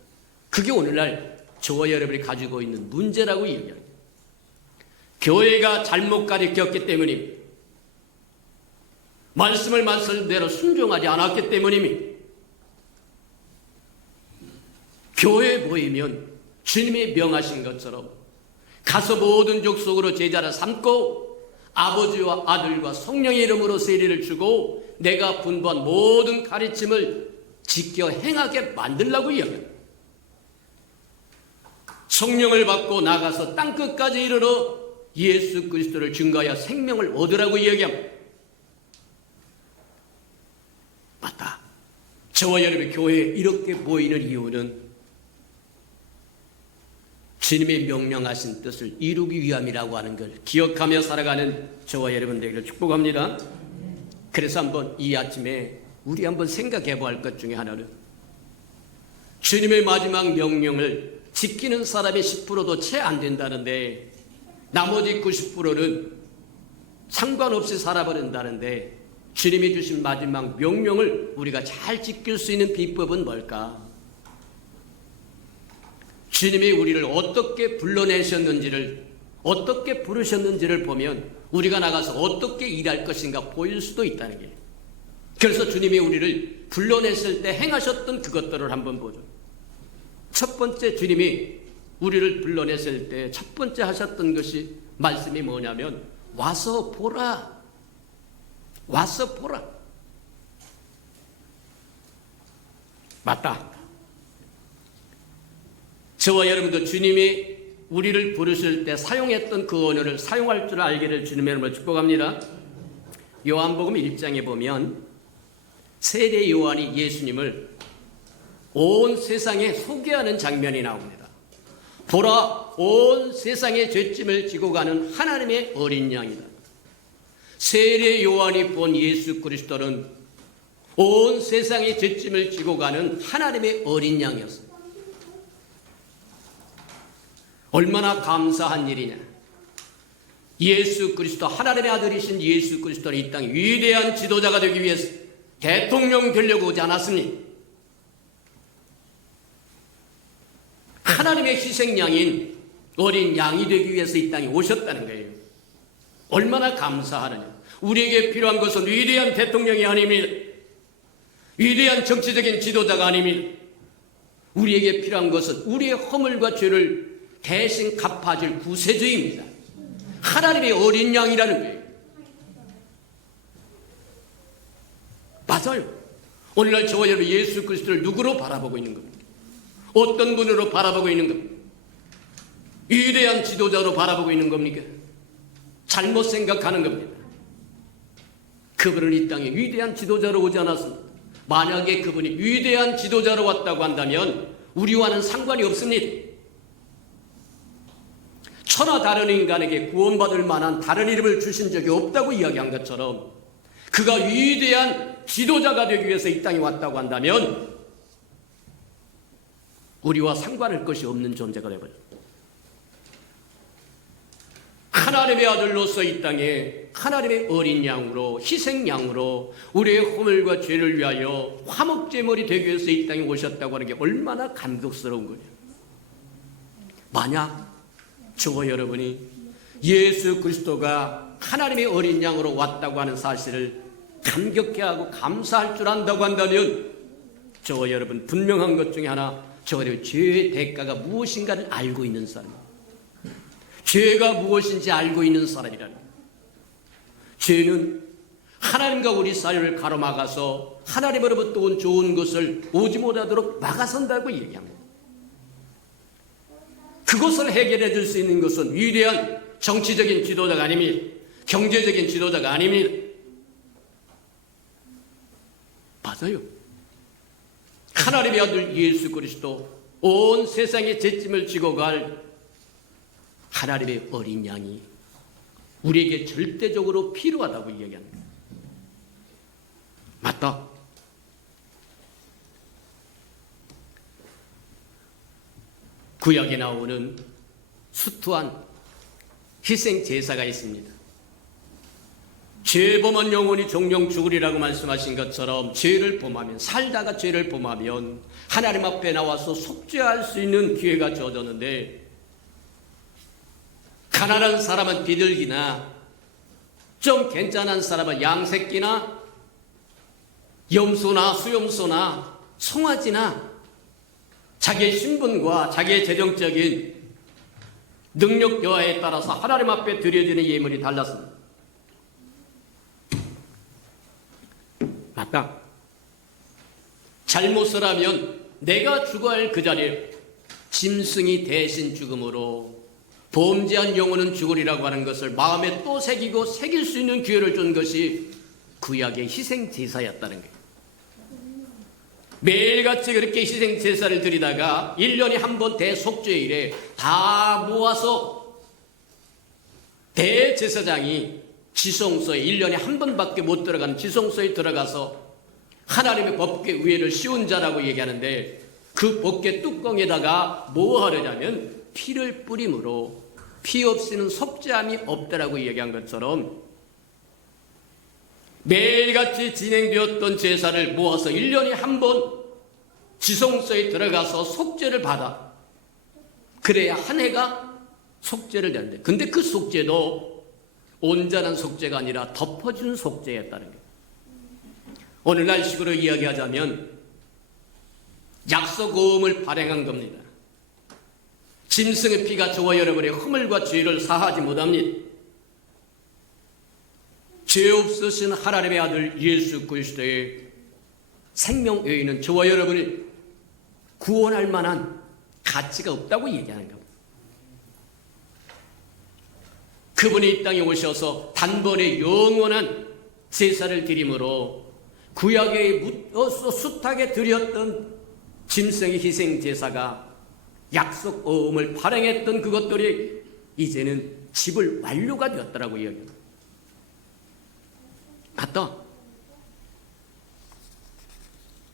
그게 오늘날 저와 여러분이 가지고 있는 문제라고 얘기합니다. 교회가 잘못 가르쳤기 때문입니다. 말씀을 말씀대로 순종하지 않았기 때문입니다. 교회에 모이면 주님이 명하신 것처럼 가서 모든 족속으로 제자를 삼고 아버지와 아들과 성령의 이름으로 세례를 주고 내가 분부한 모든 가르침을 지켜 행하게 만들라고 이야기합니다. 성령을 받고 나가서 땅끝까지 이르러 예수 그리스도를 증거하여 생명을 얻으라고 이야기합니다. 맞다. 저와 여러분이 교회에 이렇게 모이는 이유는 주님의 명령하신 뜻을 이루기 위함이라고 하는 걸 기억하며 살아가는 저와 여러분 되기를 축복합니다. 그래서 한번 이 아침에 우리 한번 생각해 볼 것 중에 하나는 주님의 마지막 명령을 지키는 사람이 10%도 채 안 된다는데 나머지 90%는 상관없이 살아버린다는데 주님이 주신 마지막 명령을 우리가 잘 지킬 수 있는 비법은 뭘까? 주님이 우리를 어떻게 불러내셨는지를, 어떻게 부르셨는지를 보면 우리가 나가서 어떻게 일할 것인가 보일 수도 있다는 거예요. 그래서 주님이 우리를 불러냈을 때 행하셨던 그것들을 한번 보죠. 첫 번째, 주님이 우리를 불러냈을 때 첫 번째 하셨던 것이 말씀이 뭐냐면 와서 보라. 와서 보라. 맞다. 저와 여러분도 주님이 우리를 부르실 때 사용했던 그 언어를 사용할 줄 알기를 주님의 이름으로 축복합니다. 요한복음 1장에 보면 세례 요한이 예수님을 온 세상에 소개하는 장면이 나옵니다. 보라, 온 세상의 죄짐을 지고 가는 하나님의 어린 양이다. 세례 요한이 본 예수 그리스도는 온 세상의 죄짐을 지고 가는 하나님의 어린 양이었습니다. 얼마나 감사한 일이냐. 예수 그리스도, 하나님의 아들이신 예수 그리스도는 이 땅에 위대한 지도자가 되기 위해서 대통령 되려고 오지 않았습니다. 하나님의 희생양인 어린 양이 되기 위해서 이 땅에 오셨다는 거예요. 얼마나 감사하느냐. 우리에게 필요한 것은 위대한 대통령이 아닙니다. 위대한 정치적인 지도자가 아닙니다. 우리에게 필요한 것은 우리의 허물과 죄를 대신 갚아줄 구세주입니다. 하나님의 어린 양이라는 거예요. 맞아요. 오늘날 저와 여러분 예수 그리스도를 누구로 바라보고 있는 겁니까? 어떤 분으로 바라보고 있는 겁니까? 위대한 지도자로 바라보고 있는 겁니까? 잘못 생각하는 겁니다. 그분은 이 땅에 위대한 지도자로 오지 않았습니다. 만약에 그분이 위대한 지도자로 왔다고 한다면 우리와는 상관이 없습니다. 천하 다른 인간에게 구원받을 만한 다른 이름을 주신 적이 없다고 이야기한 것처럼 그가 위대한 지도자가 되기 위해서 이 땅에 왔다고 한다면 우리와 상관할 것이 없는 존재가 되어버려요. 하나님의 아들로서 이 땅에 하나님의 어린 양으로 희생양으로 우리의 허물과 죄를 위하여 화목제물이 되기 위해서 이 땅에 오셨다고 하는 게 얼마나 감격스러운 거냐. 만약 저와 여러분이 예수 그리스도가 하나님의 어린 양으로 왔다고 하는 사실을 감격해하고 감사할 줄 안다고 한다면 저와 여러분 분명한 것 중에 하나, 저와 여러분 죄의 대가가 무엇인가를 알고 있는 사람, 죄가 무엇인지 알고 있는 사람이라는 거예요. 죄는 하나님과 우리 사이를 가로막아서 하나님으로부터 온 좋은 것을 오지 못하도록 막아선다고 얘기합니다. 그것을 해결해 줄 수 있는 것은 위대한 정치적인 지도자가 아닙니다. 경제적인 지도자가 아닙니다. 맞아요. 하나님의 아들 예수 그리스도, 온 세상의 죄짐을 지고 갈 하나님의 어린 양이 우리에게 절대적으로 필요하다고 이야기합니다. 맞다. 구약에 나오는 수투한 희생 제사가 있습니다. 죄 범한 영혼이 종종 죽으리라고 말씀하신 것처럼 죄를 범하면, 살다가 죄를 범하면 하나님 앞에 나와서 속죄할 수 있는 기회가 주어졌는데, 가난한 사람은 비둘기나 좀 괜찮은 사람은 양새끼나 염소나 수염소나 송아지나 자기의 신분과 자기의 재정적인 능력 여하에 따라서 하나님 앞에 드려지는 예물이 달랐습니다. 맞다. 잘못을 하면 내가 죽어야 할 그 자리에 짐승이 대신 죽음으로 범죄한 영혼은 죽으리라고 하는 것을 마음에 또 새기고 새길 수 있는 기회를 준 것이 구약의 희생 제사였다는 거예요. 매일같이 그렇게 희생 제사를 드리다가 1년에 한 번 대속죄일에 다 모아서 대제사장이 지성소에 1년에 한 번밖에 못 들어가는 지성소에 들어가서 하나님의 법궤 위에를 씌운 자라고 얘기하는데, 그 법궤 뚜껑에다가 뭐 하려냐면 피를 뿌림으로 피 없이는 속죄함이 없다라고 얘기한 것처럼 매일같이 진행되었던 제사를 모아서 1년에 한 번 지성소에 들어가서 속죄를 받아 그래야 한 해가 속죄를 되는데, 근데 그 속죄도 온전한 속죄가 아니라 덮어준 속죄였다는 거예요. 오늘날식으로 이야기하자면 약속음을 발행한 겁니다. 짐승의 피가 저와 여러분의 허물과 죄를 사하지 못합니다. 죄 없으신 하나님의 아들 예수 그리스도의 생명 외에는 저와 여러분이 구원할 만한 가치가 없다고 얘기하는 겁니다. 그분이 이 땅에 오셔서 단번에 영원한 제사를 드림으로 구약에 숱하게 드렸던 짐승의 희생 제사가 약속음을 발행했던 그것들이 이제는 집을 완료가 되었다라고 이야기합니다. 맞다.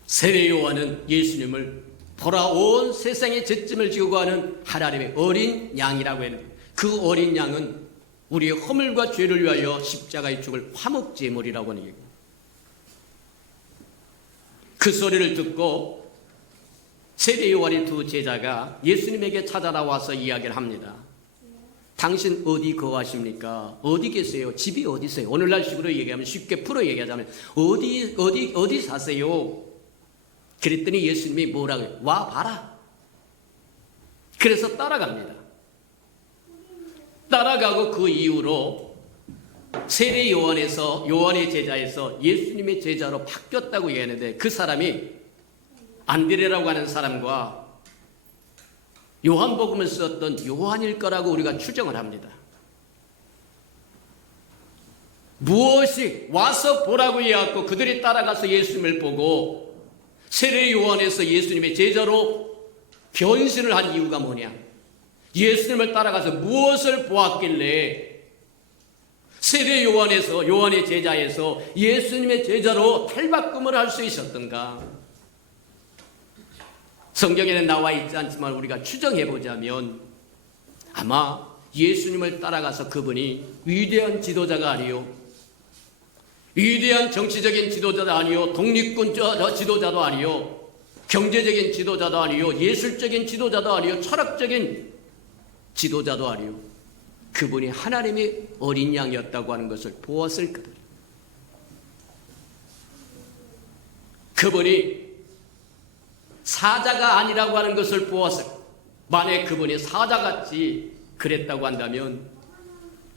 세례 요한은 예수님을 보라 온 세상의 죄짐을 지고 가는 하나님의 어린 양이라고 했는데, 그 어린 양은 우리의 허물과 죄를 위하여 십자가에 죽을 화목제물이라고 하는 얘기입니다. 그 소리를 듣고 세례 요한의 두 제자가 예수님에게 찾아나와서 이야기를 합니다. 당신 어디 거하십니까? 어디 계세요? 집이 어디 있어요? 오늘날식으로 얘기하면, 쉽게 풀어 얘기하자면 어디 사세요? 그랬더니 예수님이 뭐라고 해요? 와 봐라. 그래서 따라갑니다. 따라가고 그 이후로 세례 요한에서, 요한의 제자에서 예수님의 제자로 바뀌었다고 얘기하는데, 그 사람이 안드레라고 하는 사람과 요한복음을 썼던 요한일 거라고 우리가 추정을 합니다. 무엇이 와서 보라고 해갖고 그들이 따라가서 예수님을 보고 세례 요한에서 예수님의 제자로 변신을 한 이유가 뭐냐? 예수님을 따라가서 무엇을 보았길래 세례 요한에서, 요한의 제자에서 예수님의 제자로 탈바꿈을 할 수 있었던가? 성경에는 나와 있지 않지만 우리가 추정해 보자면 아마 예수님을 따라가서 그분이 위대한 지도자가 아니요, 위대한 정치적인 지도자도 아니요, 독립군 지도자도 아니요, 경제적인 지도자도 아니요, 예술적인 지도자도 아니요, 철학적인 지도자도 아니요, 그분이 하나님의 어린 양이었다고 하는 것을 보았을 거다. 그분이 사자가 아니라고 하는 것을 보았을 거다. 만약 그분이 사자같이 그랬다고 한다면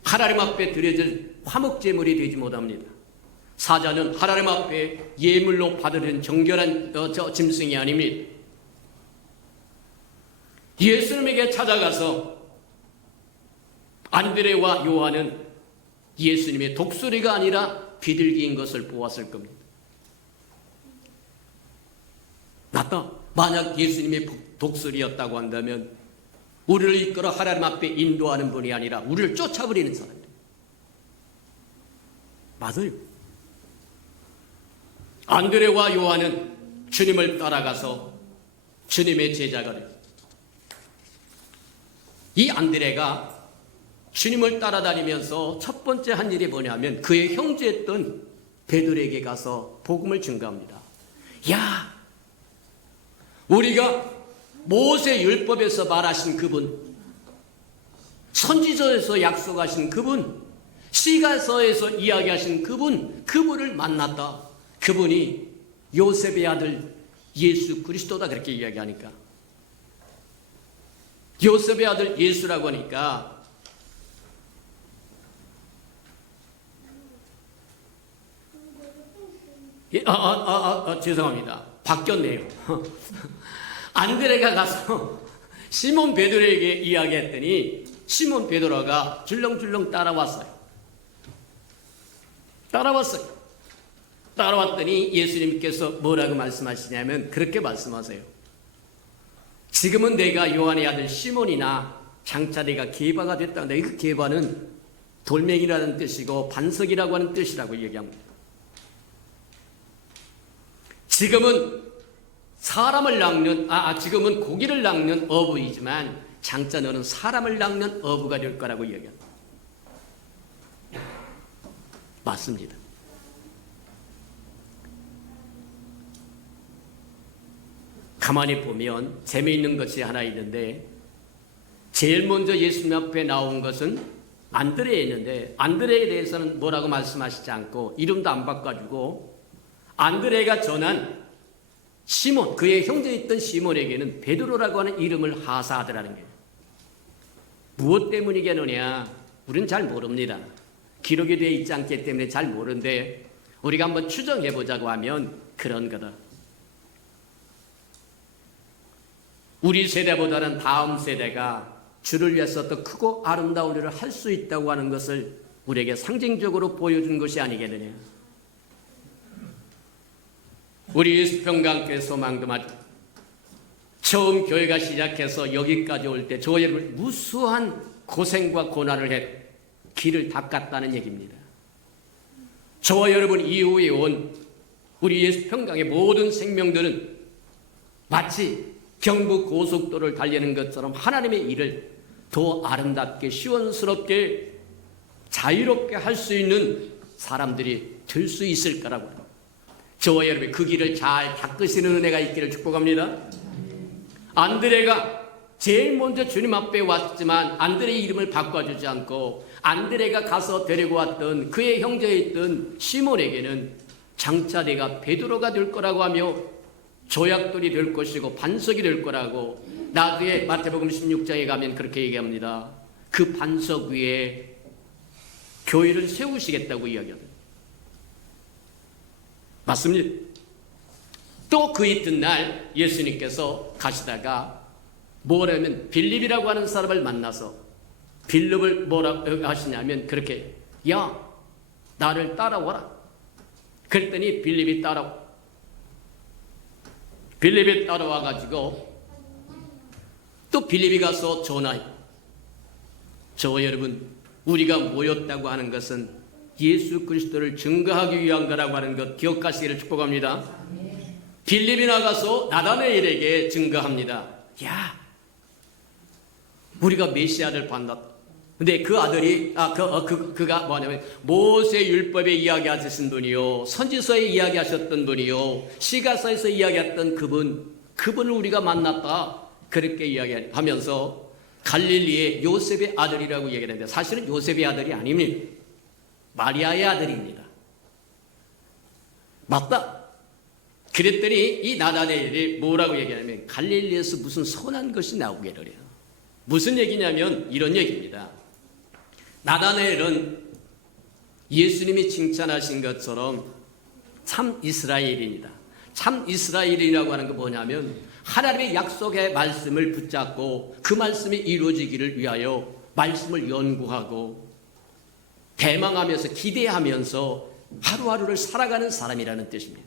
하나님 앞에 드려질 화목제물이 되지 못합니다. 사자는 하나님 앞에 예물로 받으려는 정결한 짐승이 아닙니다. 예수님에게 찾아가서 안드레와 요한은 예수님의 독수리가 아니라 비둘기인 것을 보았을 겁니다. 맞다. 만약 예수님의 독수리였다고 한다면 우리를 이끌어 하나님 앞에 인도하는 분이 아니라 우리를 쫓아버리는 사람들. 맞아요. 안드레와 요한은 주님을 따라가서 주님의 제자가 됐어요. 이 안드레가 주님을 따라다니면서 첫 번째 한 일이 뭐냐면 그의 형제였던 베드로에게 가서 복음을 증거합니다. 야, 우리가 모세 율법에서 말하신 그분, 선지서에서 약속하신 그분, 시가서에서 이야기하신 그분을 만났다. 그분이 요셉의 아들 예수 그리스도다, 그렇게 이야기하니까, 요셉의 아들 예수라고 하니까 죄송합니다. 바뀌었네요. 안드레가 가서 시몬 베드로에게 이야기했더니 시몬 베드로가 줄렁줄렁 따라왔어요. 따라왔더니 예수님께서 뭐라고 말씀하시냐면 그렇게 말씀하세요. 지금은 내가 요한의 아들 시몬이나 장차 내가 게바가 됐다. 그 게바는 돌멩이라는 뜻이고 반석이라고 하는 뜻이라고 얘기합니다. 지금은 사람을 낚는, 지금은 고기를 낚는 어부이지만 장차 너는 사람을 낚는 어부가 될 거라고 이야기합니다. 맞습니다. 가만히 보면 재미있는 것이 하나 있는데, 제일 먼저 예수님 앞에 나온 것은 안드레였는데 안드레에 대해서는 뭐라고 말씀하시지 않고 이름도 안 바꿔주고, 안드레가 전한 시몬, 그의 형제였던 시몬에게는 베드로라고 하는 이름을 하사하더라는 거예요. 무엇 때문이겠느냐? 우리는 잘 모릅니다. 기록이 되어 있지 않기 때문에 잘 모르는데 우리가 한번 추정해 보자고 하면 그런 거다. 우리 세대보다는 다음 세대가 주를 위해서 더 크고 아름다운 일을 할 수 있다고 하는 것을 우리에게 상징적으로 보여준 것이 아니겠느냐. 우리 예수평강교회 소망도마다 처음 교회가 시작해서 여기까지 올 때 저와 여러분 무수한 고생과 고난을 해 길을 닦았다는 얘기입니다. 저와 여러분 이후에 온 우리 예수평강의 모든 생명들은 마치 경부 고속도로를 달리는 것처럼 하나님의 일을 더 아름답게 시원스럽게 자유롭게 할 수 있는 사람들이 될 수 있을 거라고, 저와 여러분이 그 길을 잘 닦으시는 은혜가 있기를 축복합니다. 안드레가 제일 먼저 주님 앞에 왔지만 안드레의 이름을 바꿔주지 않고 안드레가 가서 데리고 왔던 그의 형제였던 시몬에게는 장차 내가 베드로가 될 거라고 하며 조약돌이 될 것이고 반석이 될 거라고, 나중에 마태복음 16장에 가면 그렇게 얘기합니다. 그 반석 위에 교회를 세우시겠다고 이야기합니다. 맞습니다. 또 그 이튿날 예수님께서 가시다가 뭐라면 빌립이라고 하는 사람을 만나서, 빌립을 뭐라고 하시냐면 그렇게, 야 나를 따라와라. 그랬더니 빌립이 따라와가지고 또 빌립이 가서 전하여. 저와 여러분, 우리가 모였다고 하는 것은 예수 그리스도를 증거하기 위한 거라고 하는 것 기억하시기를 축복합니다. 빌립이 나가서 나다나엘에게 증거합니다. 야, 우리가 메시아를 만났다. 근데 그 아들이 그가 뭐냐면 모세 율법에 이야기하셨던 분이요, 선지서에 이야기하셨던 분이요, 시가서에서 이야기했던 그분을 우리가 만났다. 그렇게 이야기하면서 갈릴리의 요셉의 아들이라고 얘기하는데 사실은 요셉의 아들이 아닙니다. 마리아의 아들입니다. 맞다. 그랬더니 이 나다나엘이 뭐라고 얘기하냐면 갈릴리에서 무슨 선한 것이 나오게 그래요. 무슨 얘기냐면 이런 얘기입니다. 나다나엘은 예수님이 칭찬하신 것처럼 참 이스라엘입니다. 참 이스라엘이라고 하는 건 뭐냐면 하나님의 약속의 말씀을 붙잡고 그 말씀이 이루어지기를 위하여 말씀을 연구하고 대망하면서 기대하면서 하루하루를 살아가는 사람이라는 뜻입니다.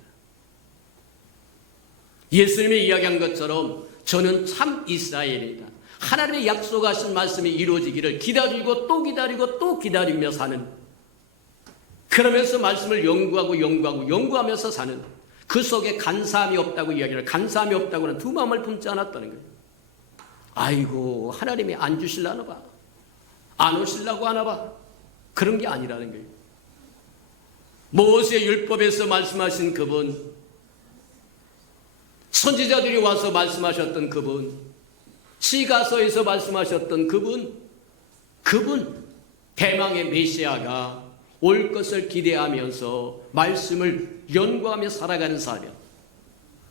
예수님이 이야기한 것처럼 저는 참 이스라엘이다. 하나님의 약속하신 말씀이 이루어지기를 기다리고 또 기다리고 또 기다리며 사는, 그러면서 말씀을 연구하면서 사는, 그 속에 간사함이 없다고 이야기를, 간사함이 없다고는 두 마음을 품지 않았다는 거예요. 아이고 하나님이 안 주실라나 봐, 안 오실라고 하나 봐, 그런 게 아니라는 거예요. 모세 율법에서 말씀하신 그분, 선지자들이 와서 말씀하셨던 그분, 시가서에서 말씀하셨던 그분 대망의 메시아가 올 것을 기대하면서 말씀을 연구하며 살아가는 사람.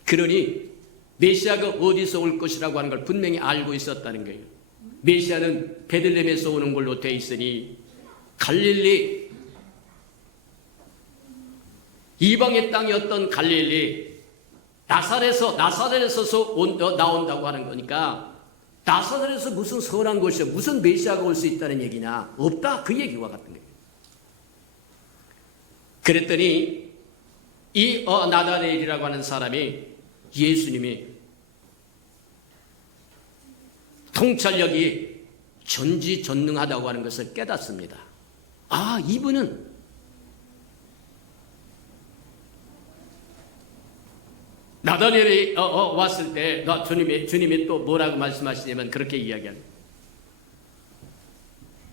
그러니 메시아가 어디서 올 것이라고 하는 걸 분명히 알고 있었다는 거예요. 메시아는 베들레헴에서 오는 걸로 돼 있으니 갈릴리, 이방의 땅이었던 갈릴리, 나사렛에서 나온다고 하는 거니까 나사렛에서 무슨 선한 것이야, 무슨 메시아가 올 수 있다는 얘기냐? 없다. 그 얘기와 같은 거예요. 그랬더니 이 나다나엘이라고 하는 사람이 예수님이 통찰력이 전지전능하다고 하는 것을 깨닫습니다. 아, 이분은 나다나엘이 왔을 때 주님이 또 뭐라고 말씀하시냐면 그렇게 이야기합니다.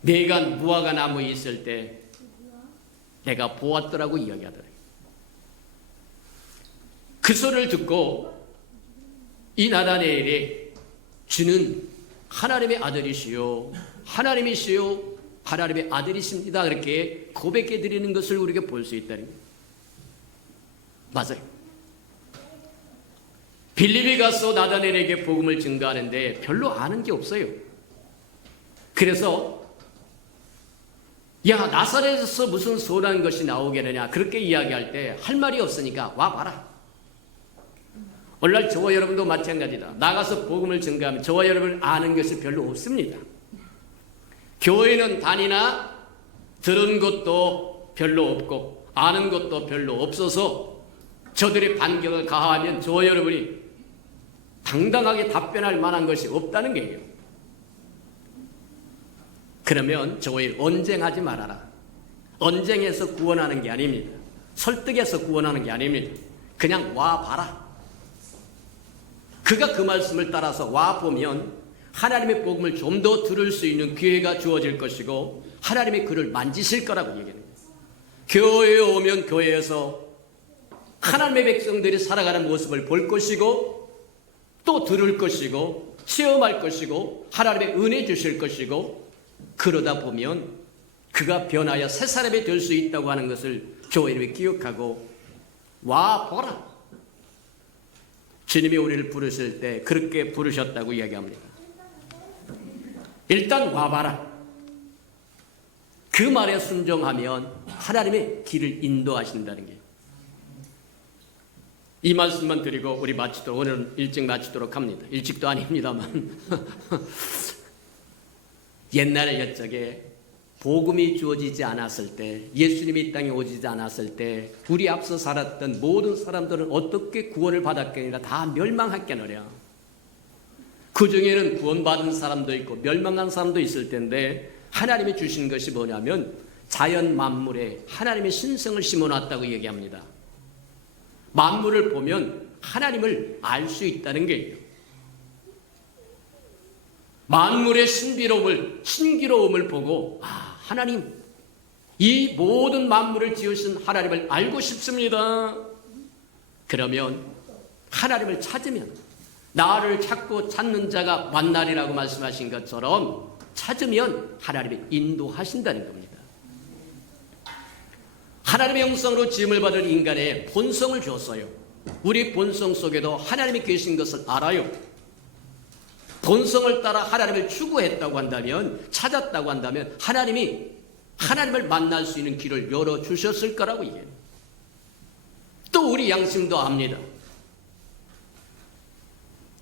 내가 무화과 나무에 있을 때 내가 보았더라고 이야기하더래요. 그 소리를 듣고 이 나다나엘이 주는 하나님의 아들이시요, 하나님이시요, 하나님의 아들이십니다. 그렇게 고백해 드리는 것을 우리가 볼 수 있다는 거예요. 맞아요. 빌립이 가서 나다나엘에게 복음을 증거하는데 별로 아는 게 없어요. 그래서 야, 나사렛에서 무슨 선한 것이 나오겠느냐 그렇게 이야기할 때 할 말이 없으니까 와봐라. 오늘날 저와 여러분도 마찬가지다. 나가서 복음을 증거하면 저와 여러분 아는 것이 별로 없습니다. 교회는 다니나 들은 것도 별로 없고 아는 것도 별로 없어서 저들의 반격을 가하면 저와 여러분이 당당하게 답변할 만한 것이 없다는 거예요. 그러면 저희 언쟁하지 말아라. 언쟁해서 구원하는 게 아닙니다. 설득해서 구원하는 게 아닙니다. 그냥 와봐라. 그가 그 말씀을 따라서 와보면 하나님의 복음을 좀 더 들을 수 있는 기회가 주어질 것이고 하나님의 그를 만지실 거라고 얘기합니다. 교회에 오면 교회에서 하나님의 백성들이 살아가는 모습을 볼 것이고 또 들을 것이고 체험할 것이고 하나님의 은혜 주실 것이고 그러다 보면 그가 변하여 새 사람이 될 수 있다고 하는 것을 교회를 기억하고 와보라. 주님이 우리를 부르실 때 그렇게 부르셨다고 이야기합니다. 일단 와봐라. 그 말에 순종하면 하나님의 길을 인도하신다는 게. 이 말씀만 드리고 우리 마치도록, 오늘은 일찍 마치도록 합니다. 일찍도 아닙니다만 옛날 옛적에 복음이 주어지지 않았을 때, 예수님이 이 땅에 오지 않았을 때 우리 앞서 살았던 모든 사람들은 어떻게 구원을 받았겠느냐, 다 멸망했겠느냐. 그 중에는 구원받은 사람도 있고 멸망한 사람도 있을 텐데 하나님이 주신 것이 뭐냐면 자연 만물에 하나님의 신성을 심어놨다고 얘기합니다. 만물을 보면 하나님을 알 수 있다는 거예요. 만물의 신기로움을 보고 하나님, 이 모든 만물을 지으신 하나님을 알고 싶습니다. 그러면 하나님을 찾으면 나를 찾고 찾는 자가 만나리라고 말씀하신 것처럼 찾으면 하나님이 인도하신다는 겁니다. 하나님의 형상으로 지음을 받을 인간의 본성을 줬어요. 우리 본성 속에도 하나님이 계신 것을 알아요. 본성을 따라 하나님을 추구했다고 한다면, 찾았다고 한다면 하나님을 만날 수 있는 길을 열어주셨을 거라고 얘기해요. 또 우리 양심도 압니다.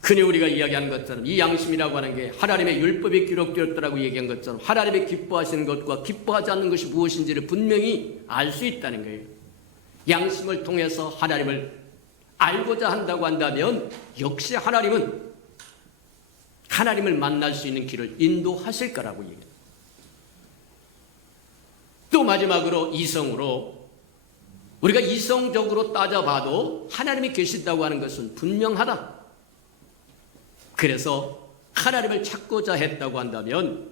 흔히 우리가 이야기하는 것처럼 이 양심이라고 하는 게 하나님의 율법이 기록되었다라고 얘기한 것처럼 하나님이 기뻐하시는 것과 기뻐하지 않는 것이 무엇인지를 분명히 알 수 있다는 거예요. 양심을 통해서 하나님을 알고자 한다고 한다면 역시 하나님을 만날 수 있는 길을 인도하실 거라고 얘기해요. 또 마지막으로 이성으로, 우리가 이성적으로 따져봐도 하나님이 계신다고 하는 것은 분명하다. 그래서 하나님을 찾고자 했다고 한다면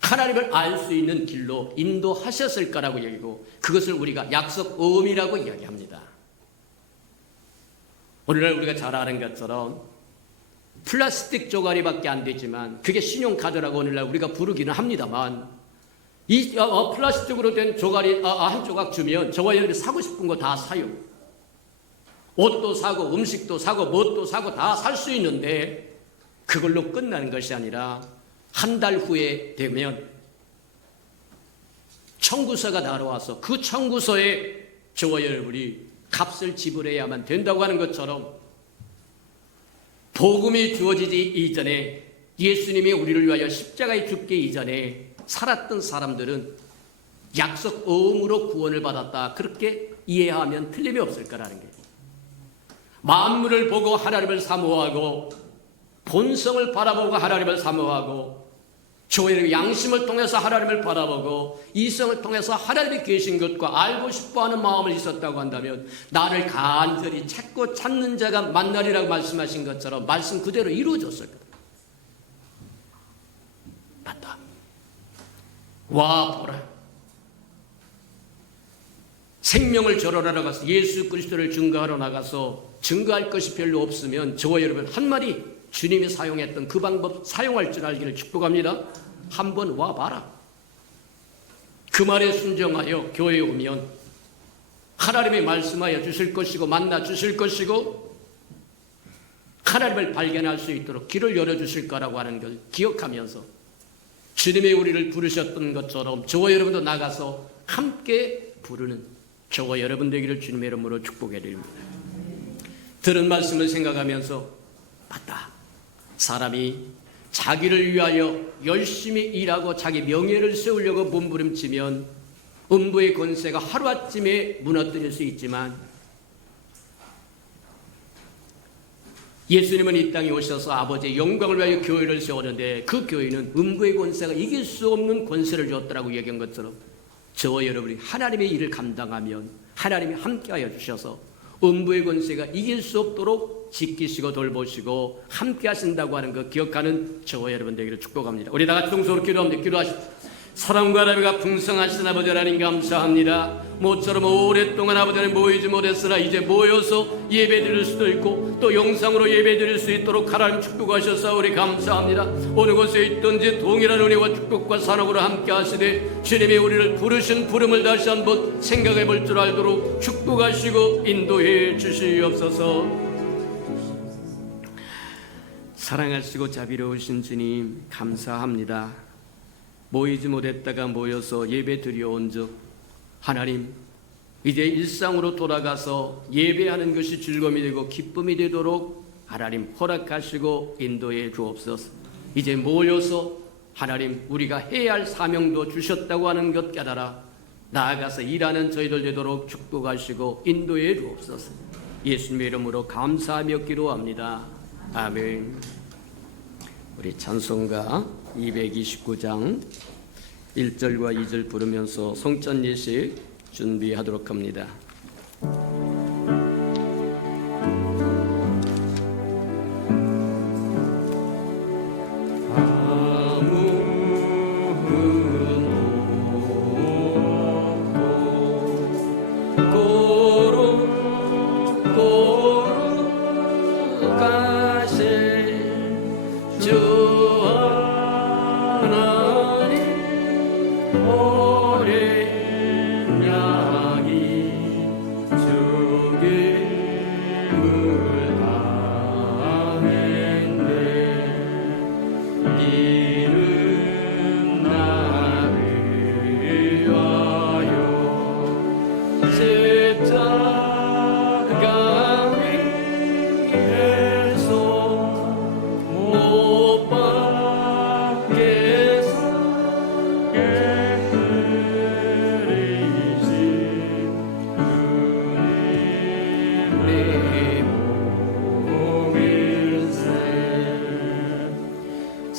하나님을 알 수 있는 길로 인도하셨을 거라고 얘기하고, 그것을 우리가 약속음이라고 이야기합니다. 오늘날 우리가 잘 아는 것처럼 플라스틱 조각이밖에 안 되지만 그게 신용카드라고 오늘날 우리가 부르기는 합니다만, 이 플라스틱으로 된 조각이 한 조각 주면 저와 여러분이 사고 싶은 거 다 사요. 옷도 사고 음식도 사고 뭣도 사고 다 살 수 있는데 그걸로 끝나는 것이 아니라 한 달 후에 되면 청구서가 날아와서 그 청구서에 저와 여러분이 값을 지불해야만 된다고 하는 것처럼, 복음이 주어지기 이전에, 예수님이 우리를 위하여 십자가에 죽기 이전에 살았던 사람들은 약속음으로 구원을 받았다, 그렇게 이해하면 틀림이 없을 거라는 거예요. 만물을 보고 하나님을 사모하고, 본성을 바라보고 하나님을 사모하고, 저의 양심을 통해서 하나님을 바라보고, 이성을 통해서 하나님이 계신 것과 알고 싶어하는 마음을 있었다고 한다면 나를 간절히 찾고 찾는 자가 만나리라고 말씀하신 것처럼 말씀 그대로 이루어졌을 거다. 맞다. 와 보라. 생명을 절하러 나가서 예수 그리스도를 증거하러 나가서 증거할 것이 별로 없으면 저와 여러분 한마디 주님이 사용했던 그 방법 사용할 줄 알기를 축복합니다. 한번 와봐라. 그 말에 순종하여 교회에 오면 하나님이 말씀하여 주실 것이고 만나 주실 것이고 하나님을 발견할 수 있도록 길을 열어주실 거라고 하는 걸 기억하면서 주님이 우리를 부르셨던 것처럼 저와 여러분도 나가서 함께 부르는 저와 여러분 되기를 주님의 이름으로 축복해 드립니다. 들은 말씀을 생각하면서 맞다. 사람이 자기를 위하여 열심히 일하고 자기 명예를 세우려고 몸부림치면 음부의 권세가 하루아침에 무너뜨릴 수 있지만, 예수님은 이 땅에 오셔서 아버지의 영광을 위하여 교회를 세우는데 그 교회는 음부의 권세가 이길 수 없는 권세를 줬더라고 얘기한 것처럼 저와 여러분이 하나님의 일을 감당하면 하나님이 함께하여 주셔서 음부의 권세가 이길 수 없도록 지키시고 돌보시고 함께 하신다고 하는 거 기억하는 저와 여러분 되기를 축복합니다. 우리 다 같이 동서로 기도합니다. 기도하십시오. 사랑과 나비가 풍성하신 아버지 하나님 감사합니다. 모처럼 오랫동안 아버지 하나님 모이지 못했으나 이제 모여서 예배 드릴 수도 있고 또 영상으로 예배 드릴 수 있도록 하나님 축복하셔서 우리 감사합니다. 어느 곳에 있든지 동일한 은혜와 축복과 사랑으로 함께 하시되 주님이 우리를 부르신 부름을 다시 한번 생각해 볼 줄 알도록 축복하시고 인도해 주시옵소서. 사랑하시고 자비로우신 주님 감사합니다. 모이지 못했다가 모여서 예배 드려온 적 하나님 이제 일상으로 돌아가서 예배하는 것이 즐거움이 되고 기쁨이 되도록 하나님 허락하시고 인도해 주옵소서. 이제 모여서 하나님 우리가 해야 할 사명도 주셨다고 하는 것 깨달아 나아가서 일하는 저희들 되도록 축복하시고 인도해 주옵소서. 예수님의 이름으로 감사하며 기도합니다. 아멘. 우리 찬송가 229장 1절과 2절 부르면서 성찬 예식 준비하도록 합니다.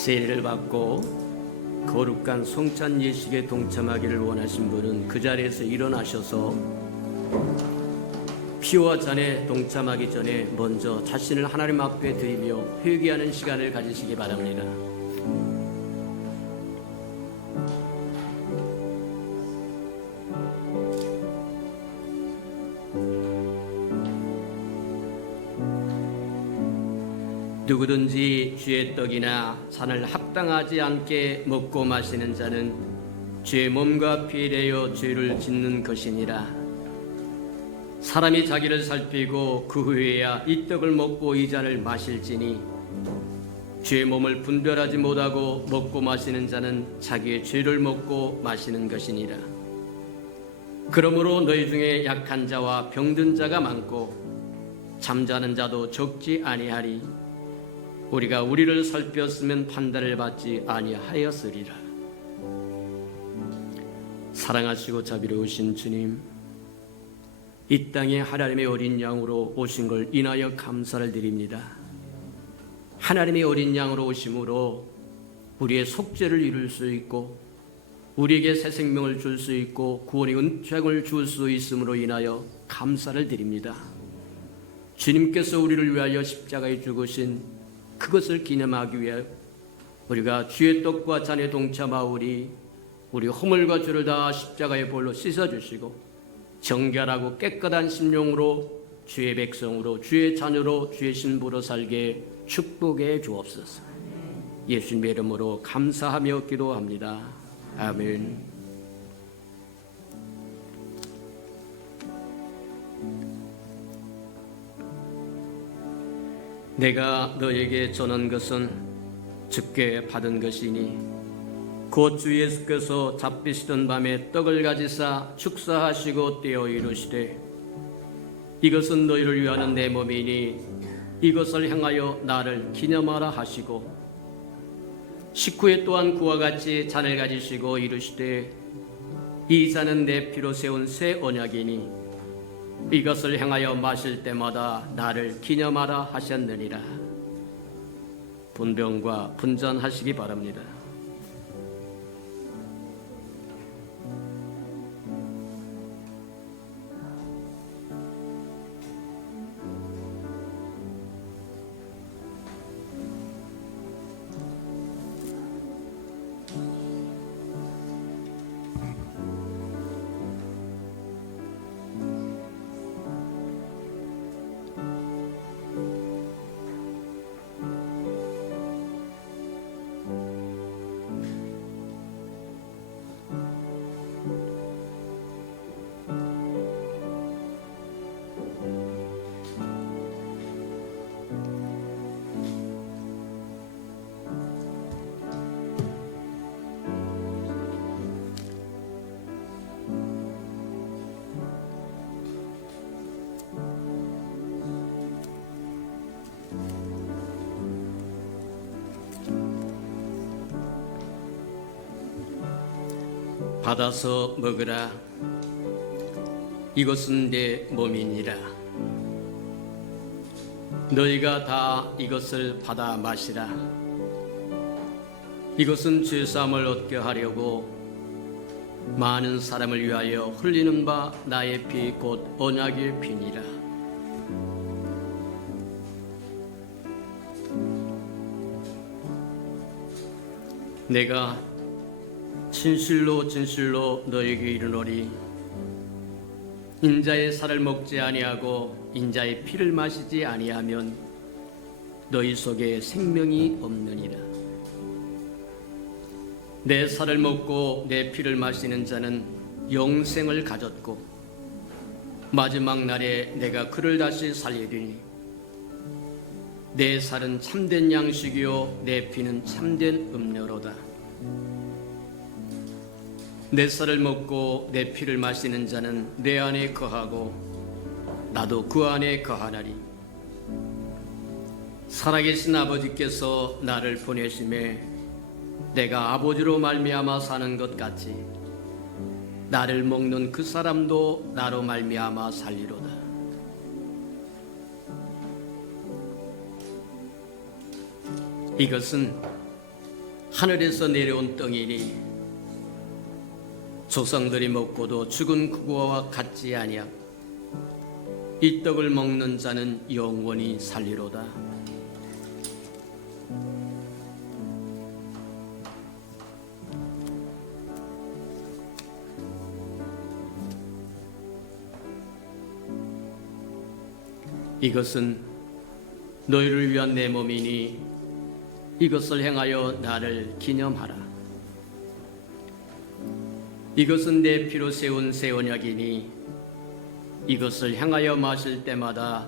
세례를 받고 거룩한 성찬 예식에 동참하기를 원하신 분은 그 자리에서 일어나셔서 피와 잔에 동참하기 전에 먼저 자신을 하나님 앞에 드리며 회개하는 시간을 가지시기 바랍니다. 누구든지 주의 떡이나 잔을 합당하지 않게 먹고 마시는 자는 주의 몸과 피에 대하여 죄를 짓는 것이니라. 사람이 자기를 살피고 그 후에야 이 떡을 먹고 이 잔을 마실지니 주의 몸을 분별하지 못하고 먹고 마시는 자는 자기의 죄를 먹고 마시는 것이니라. 그러므로 너희 중에 약한 자와 병든 자가 많고 잠자는 자도 적지 아니하리. 우리가 우리를 살폈으면 판단을 받지 아니하였으리라. 사랑하시고 자비로우신 주님, 이 땅에 하나님의 어린 양으로 오신 걸 인하여 감사를 드립니다. 하나님의 어린 양으로 오심으로 우리의 속죄를 이룰 수 있고 우리에게 새 생명을 줄 수 있고 구원의 은총을 줄 수 있음으로 인하여 감사를 드립니다. 주님께서 우리를 위하여 십자가에 죽으신 그것을 기념하기 위해 우리가 주의 떡과 잔에 동참하오리. 우리 허물과 죄를 다 십자가의 볼로 씻어주시고 정결하고 깨끗한 심령으로 주의 백성으로 주의 자녀로 주의 신부로 살게 축복해 주옵소서. 예수님의 이름으로 감사하며 기도합니다. 아멘. 내가 너에게 전한 것은 주께 받은 것이니 곧 주 예수께서 잡히시던 밤에 떡을 가지사 축사하시고 떼어 이루시되 이것은 너희를 위하는 내 몸이니 이것을 행하여 나를 기념하라 하시고 식후에 또한 그와 같이 잔을 가지시고 이루시되 이 잔은 내 피로 세운 새 언약이니 이것을 행하여 마실 때마다 나를 기념하라 하셨느니라. 분병과 분잔하시기 바랍니다. 받아서 먹으라. 이것은 내 몸이니라. 너희가 다 이것을 받아 마시라. 이것은 죄사함을 얻게 하려고 많은 사람을 위하여 흘리는 바 나의 피 곧 언약의 피니라. 내가 진실로 진실로 너에게 이르노니 인자의 살을 먹지 아니하고 인자의 피를 마시지 아니하면 너희 속에 생명이 없느니라. 내 살을 먹고 내 피를 마시는 자는 영생을 가졌고 마지막 날에 내가 그를 다시 살리리니 내 살은 참된 양식이요 내 피는 참된 음료로다. 내 살을 먹고 내 피를 마시는 자는 내 안에 거하고 나도 그 안에 거하나니 살아계신 아버지께서 나를 보내심에 내가 아버지로 말미암아 사는 것 같이 나를 먹는 그 사람도 나로 말미암아 살리로다. 이것은 하늘에서 내려온 떡이니 조상들이 먹고도 죽은 그거와 같지 아니하고 이 떡을 먹는 자는 영원히 살리로다. 이것은 너희를 위한 내 몸이니 이것을 행하여 나를 기념하라. 이것은 내 피로 세운 새 언약이니 이것을 행하여 마실 때마다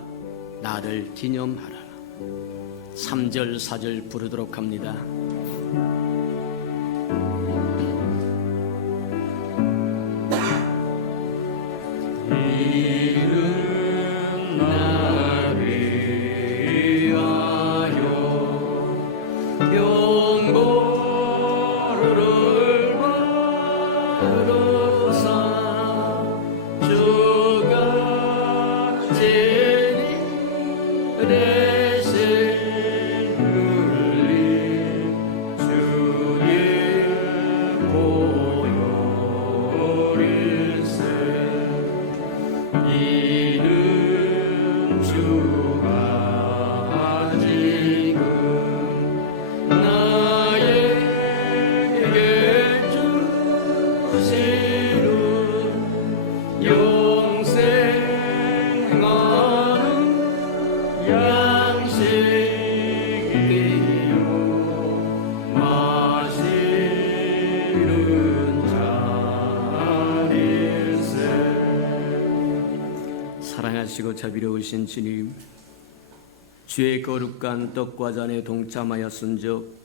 나를 기념하라. 3절 4절 부르도록 합니다. 사랑하시고 자비로우신 주님, 주의 거룩한 떡과 잔에 동참하였은즉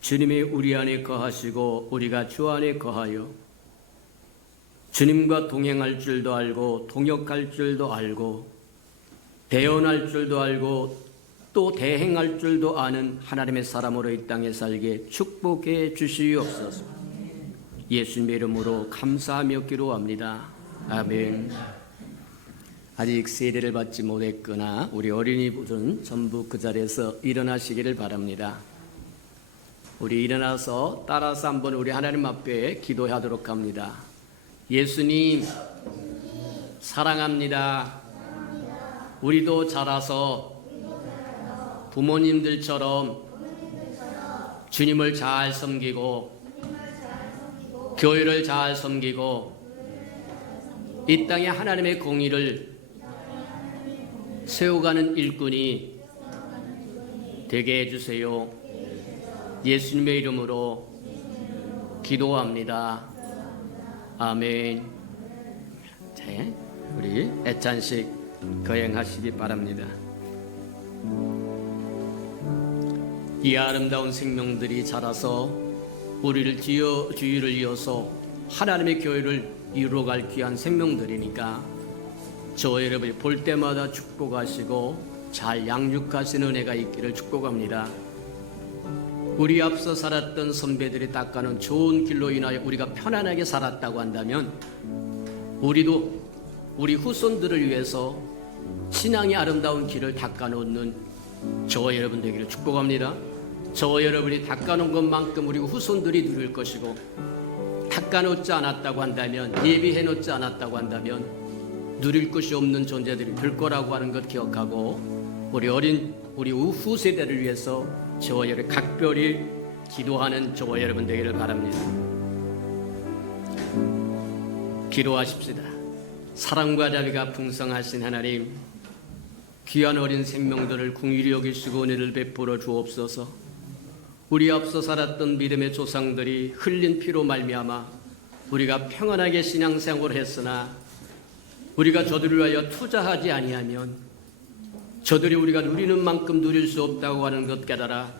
주님이 우리 안에 거하시고 우리가 주 안에 거하여 주님과 동행할 줄도 알고 동역할 줄도 알고 대언할 줄도 알고 또 대행할 줄도 아는 하나님의 사람으로 이 땅에 살게 축복해 주시옵소서. 예수님의 이름으로 감사하며 기도합니다. 아멘. 아직 세례를 받지 못했거나 우리 어린이들은 전부 그 자리에서 일어나시기를 바랍니다. 우리 일어나서 따라서 한번 우리 하나님 앞에 기도하도록 합니다. 예수님 사랑합니다. 우리도 자라서 부모님들처럼 주님을 잘 섬기고 교회를 잘 섬기고 이 땅에 하나님의 공의를 세워가는 일꾼이 되게 해주세요. 예수님의 이름으로 기도합니다. 아멘. 자, 우리 애찬식 거행하시기 바랍니다. 이 아름다운 생명들이 자라서 우리를 주위를 이어서 하나님의 교회를 이루어갈 귀한 생명들이니까 저 여러분이 볼 때마다 축복하시고 잘 양육하시는 은혜가 있기를 축복합니다. 우리 앞서 살았던 선배들이 닦아놓은 좋은 길로 인하여 우리가 편안하게 살았다고 한다면 우리도 우리 후손들을 위해서 신앙의 아름다운 길을 닦아놓는 저와 여러분 되기를 축복합니다. 저와 여러분이 닦아놓은 것만큼 우리 후손들이 누릴 것이고, 닦아놓지 않았다고 한다면, 예비해놓지 않았다고 한다면 누릴 것이 없는 존재들이 될 거라고 하는 것 기억하고, 우리 후 세대를 위해서 저와 여러분 각별히 기도하는 저와 여러분 되기를 바랍니다. 기도하십시다. 사랑과 자비가 풍성하신 하나님, 귀한 어린 생명들을 긍휼히 여기시고 은혜를 베풀어 주옵소서. 우리 앞서 살았던 믿음의 조상들이 흘린 피로 말미암아 우리가 평안하게 신앙생활을 했으나, 우리가 저들을 위하여 투자하지 아니하면 저들이 우리가 누리는 만큼 누릴 수 없다고 하는 것 깨달아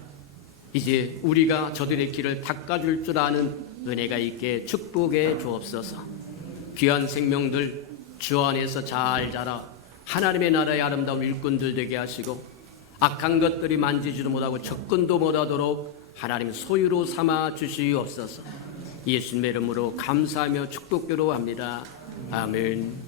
이제 우리가 저들의 길을 닦아줄 줄 아는 은혜가 있게 축복해 주옵소서. 귀한 생명들 주 안에서 잘 자라 하나님의 나라의 아름다운 일꾼들 되게 하시고, 악한 것들이 만지지도 못하고 접근도 못하도록 하나님 소유로 삼아 주시옵소서. 예수님의 이름으로 감사하며 축복기도합니다. 아멘.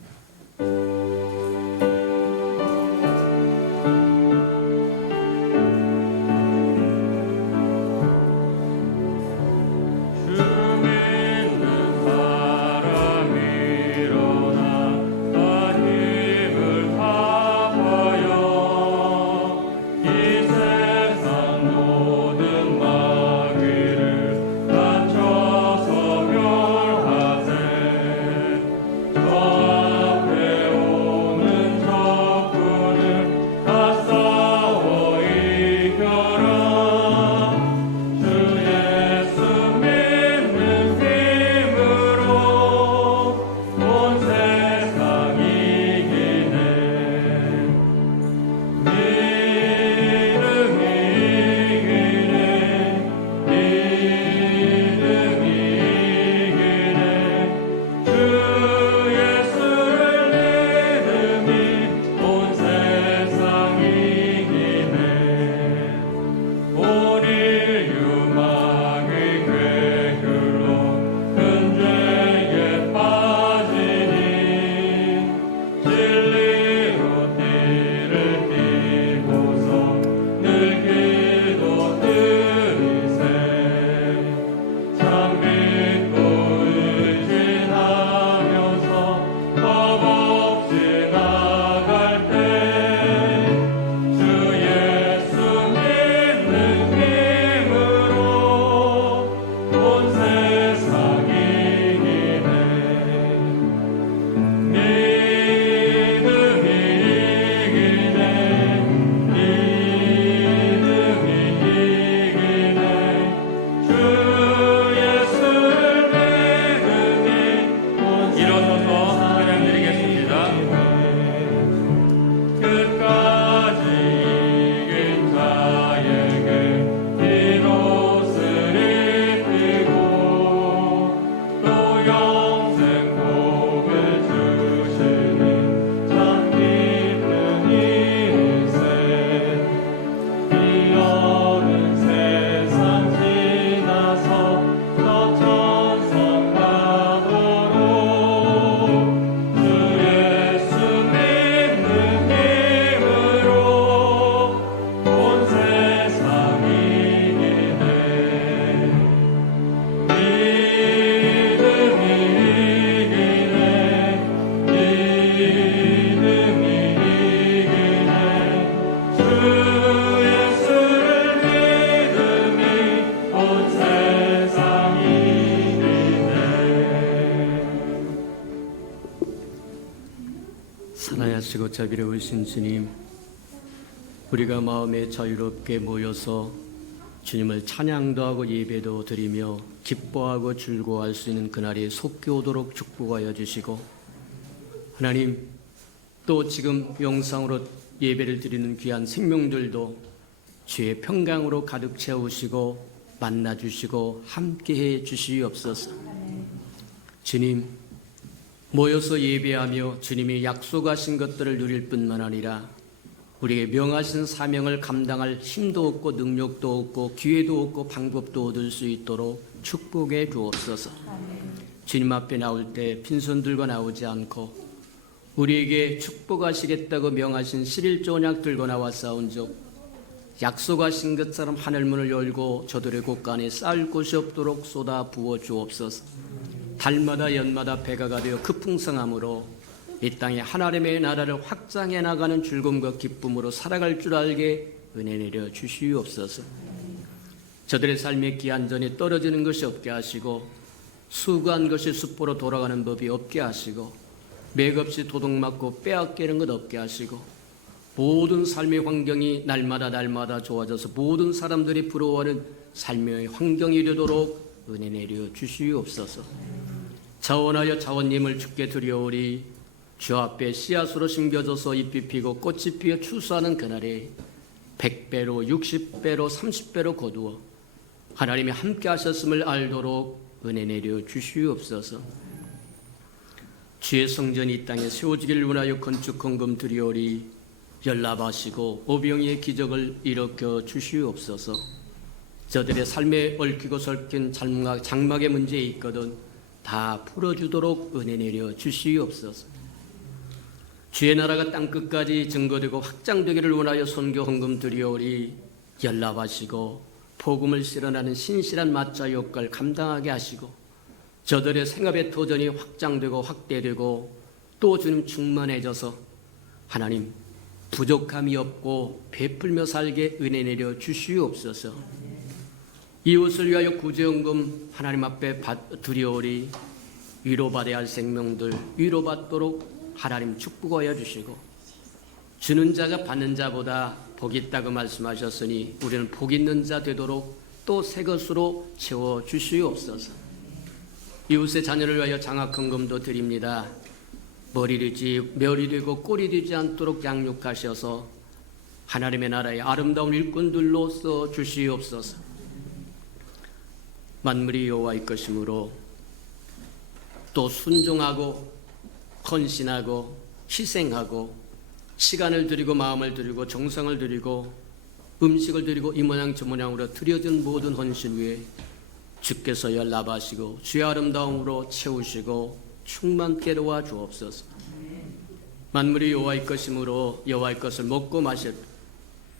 사랑하시고 자비로우신 주님, 우리가 마음에 자유롭게 모여서 주님을 찬양도 하고 예배도 드리며 기뻐하고 즐거워할 수 있는 그날이 속히 오도록 축복하여 주시고, 하나님, 또 지금 영상으로 예배를 드리는 귀한 생명들도 주의 평강으로 가득 채우시고 만나주시고 함께해 주시옵소서. 주님, 모여서 예배하며 주님이 약속하신 것들을 누릴 뿐만 아니라 우리에게 명하신 사명을 감당할 힘도 없고 능력도 없고 기회도 없고 방법도 얻을 수 있도록 축복해 주옵소서. 주님 앞에 나올 때 빈손 들고 나오지 않고 우리에게 축복하시겠다고 명하신 11조 언약 들고 나와 싸운즉 약속하신 것처럼 하늘문을 열고 저들의 곳간에 쌓을 곳이 없도록 쏟아 부어 주옵소서. 달마다 연마다 배가가 되어 그 풍성함으로 이 땅에 하나님의 나라를 확장해 나가는 즐거움과 기쁨으로 살아갈 줄 알게 은혜 내려 주시옵소서. 저들의 삶의 기한전이 떨어지는 것이 없게 하시고 수고한 것이 숫보로 돌아가는 법이 없게 하시고 맥없이 도둑맞고 빼앗기는 것 없게 하시고 모든 삶의 환경이 날마다 좋아져서 모든 사람들이 부러워하는 삶의 환경이 되도록 은혜 내려 주시옵소서. 자원하여 자원님을 주께 드려오리. 주 앞에 씨앗으로 심겨져서 잎이 피고 꽃이 피어 추수하는 그날에 100배로 60배로 30배로 거두어 하나님이 함께 하셨음을 알도록 은혜 내려 주시옵소서. 주의 성전이 이 땅에 세워지기를 원하여 건축 헌금 드리오리. 연락하시고 오병이의 기적을 일으켜 주시옵소서. 저들의 삶에 얽히고 설킨 장막의 문제에 있거든 다 풀어주도록 은혜 내려 주시옵소서. 주의 나라가 땅끝까지 증거되고 확장되기를 원하여 선교 헌금 드리오리. 연락하시고 복음을 실현하는 신실한 마차 역할 감당하게 하시고 저들의 생업의 도전이 확장되고 확대되고 또 주님 충만해져서 하나님 부족함이 없고 베풀며 살게 은혜 내려 주시옵소서. 이웃을 위하여 구제헌금 하나님 앞에 드리오리. 위로받아야 할 생명들 위로받도록 하나님 축복하여 주시고 주는 자가 받는 자보다 복이 있다고 말씀하셨으니 우리는 복 있는 자 되도록 또 새 것으로 채워 주시옵소서. 이웃의 자녀를 위하여 장학헌금도 드립니다. 머리 되고 꼴이 되지 않도록 양육하셔서 하나님의 나라의 아름다운 일꾼들로 써 주시옵소서. 만물이 여호와의 것이므로 또 순종하고 헌신하고 희생하고 시간을 드리고 마음을 드리고 정성을 드리고 음식을 드리고 이 모양 저 모양으로 드려진 모든 헌신 위에 주께서 연락하시고 주의 아름다움으로 채우시고 충만케 도와 주옵소서. 만물이 여호와의 것이므로 여호와의 것을 먹고 마실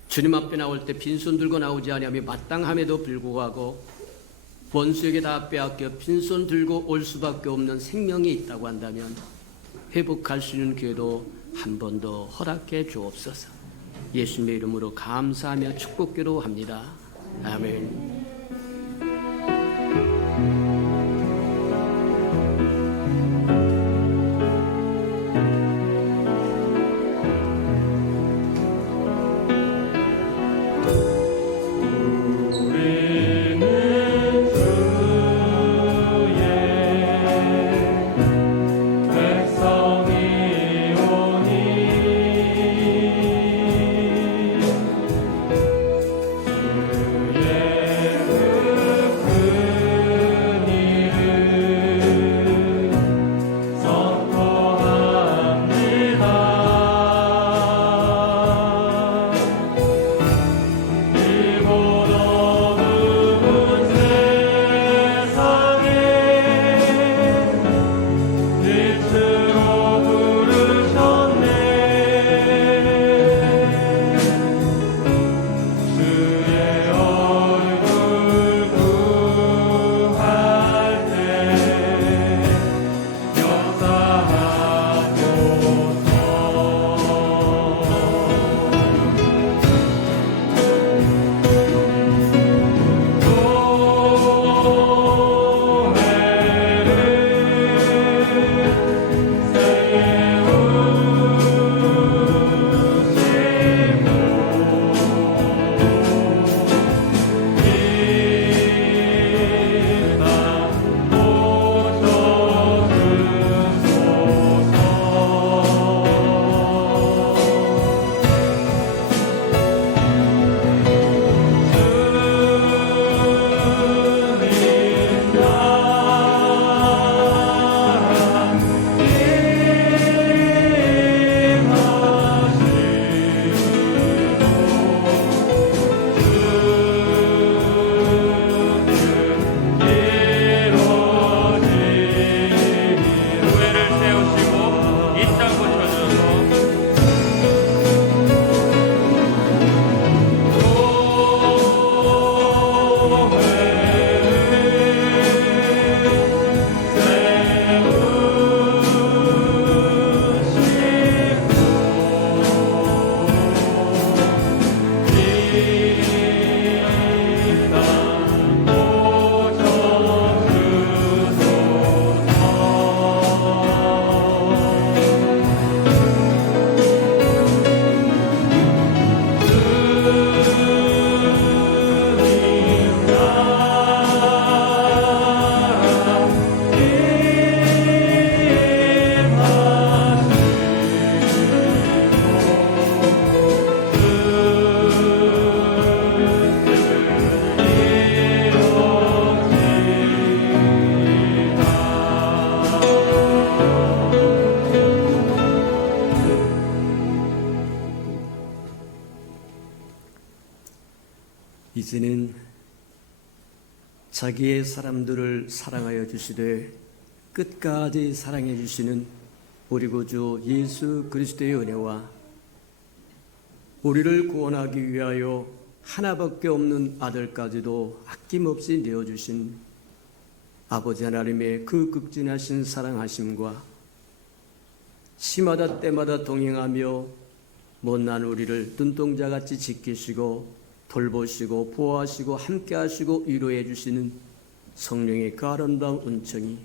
주님 앞에 나올 때 빈손 들고 나오지 아니하며 마땅함에도 불구하고 원수에게 다 빼앗겨 빈손 들고 올 수밖에 없는 생명이 있다고 한다면 회복할 수 있는 기회도 한 번 더 허락해 주옵소서. 예수님의 이름으로 감사하며 축복기도 합니다. 아멘. 주의 이제는 자기의 사람들을 사랑하여 주시되 끝까지 사랑해 주시는 우리 구주 예수 그리스도의 은혜와 우리를 구원하기 위하여 하나밖에 없는 아들까지도 아낌없이 내어주신 아버지 하나님의 그 극진하신 사랑하심과 시마다 때마다 동행하며 못난 우리를 눈동자같이 지키시고 돌보시고 보호하시고 함께하시고 위로해 주시는 성령의 그 아름다운 은총이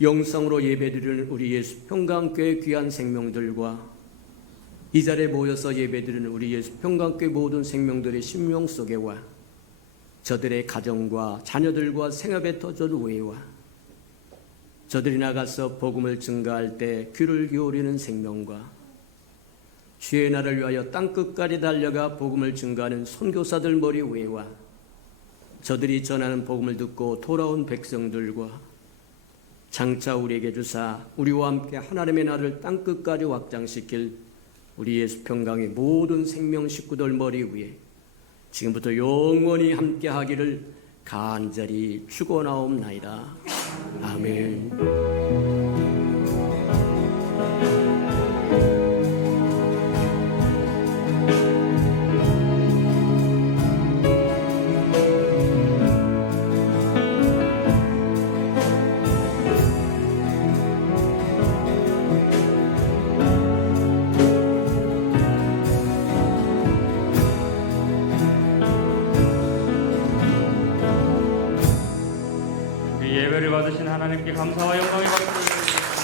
영상으로 예배드리는 우리 예수 평강교회 귀한 생명들과 이 자리에 모여서 예배드리는 우리 예수 평강교회 모든 생명들의 심령 속에와 저들의 가정과 자녀들과 생업에 터져온 우애와 저들이 나가서 복음을 증가할 때 귀를 기울이는 생명과 주의 나를 위하여 땅끝까지 달려가 복음을 증가하는 선교사들 머리 위에와 저들이 전하는 복음을 듣고 돌아온 백성들과 장차 우리에게 주사 우리와 함께 하나님의 나라를 땅끝까지 확장시킬 우리 예수 평강의 모든 생명 식구들 머리 위에 지금부터 영원히 함께 하기를 간절히 축원하옵나이다. 아멘. 예배를 받으신 하나님께 감사와 영광의 박수를 드립니다.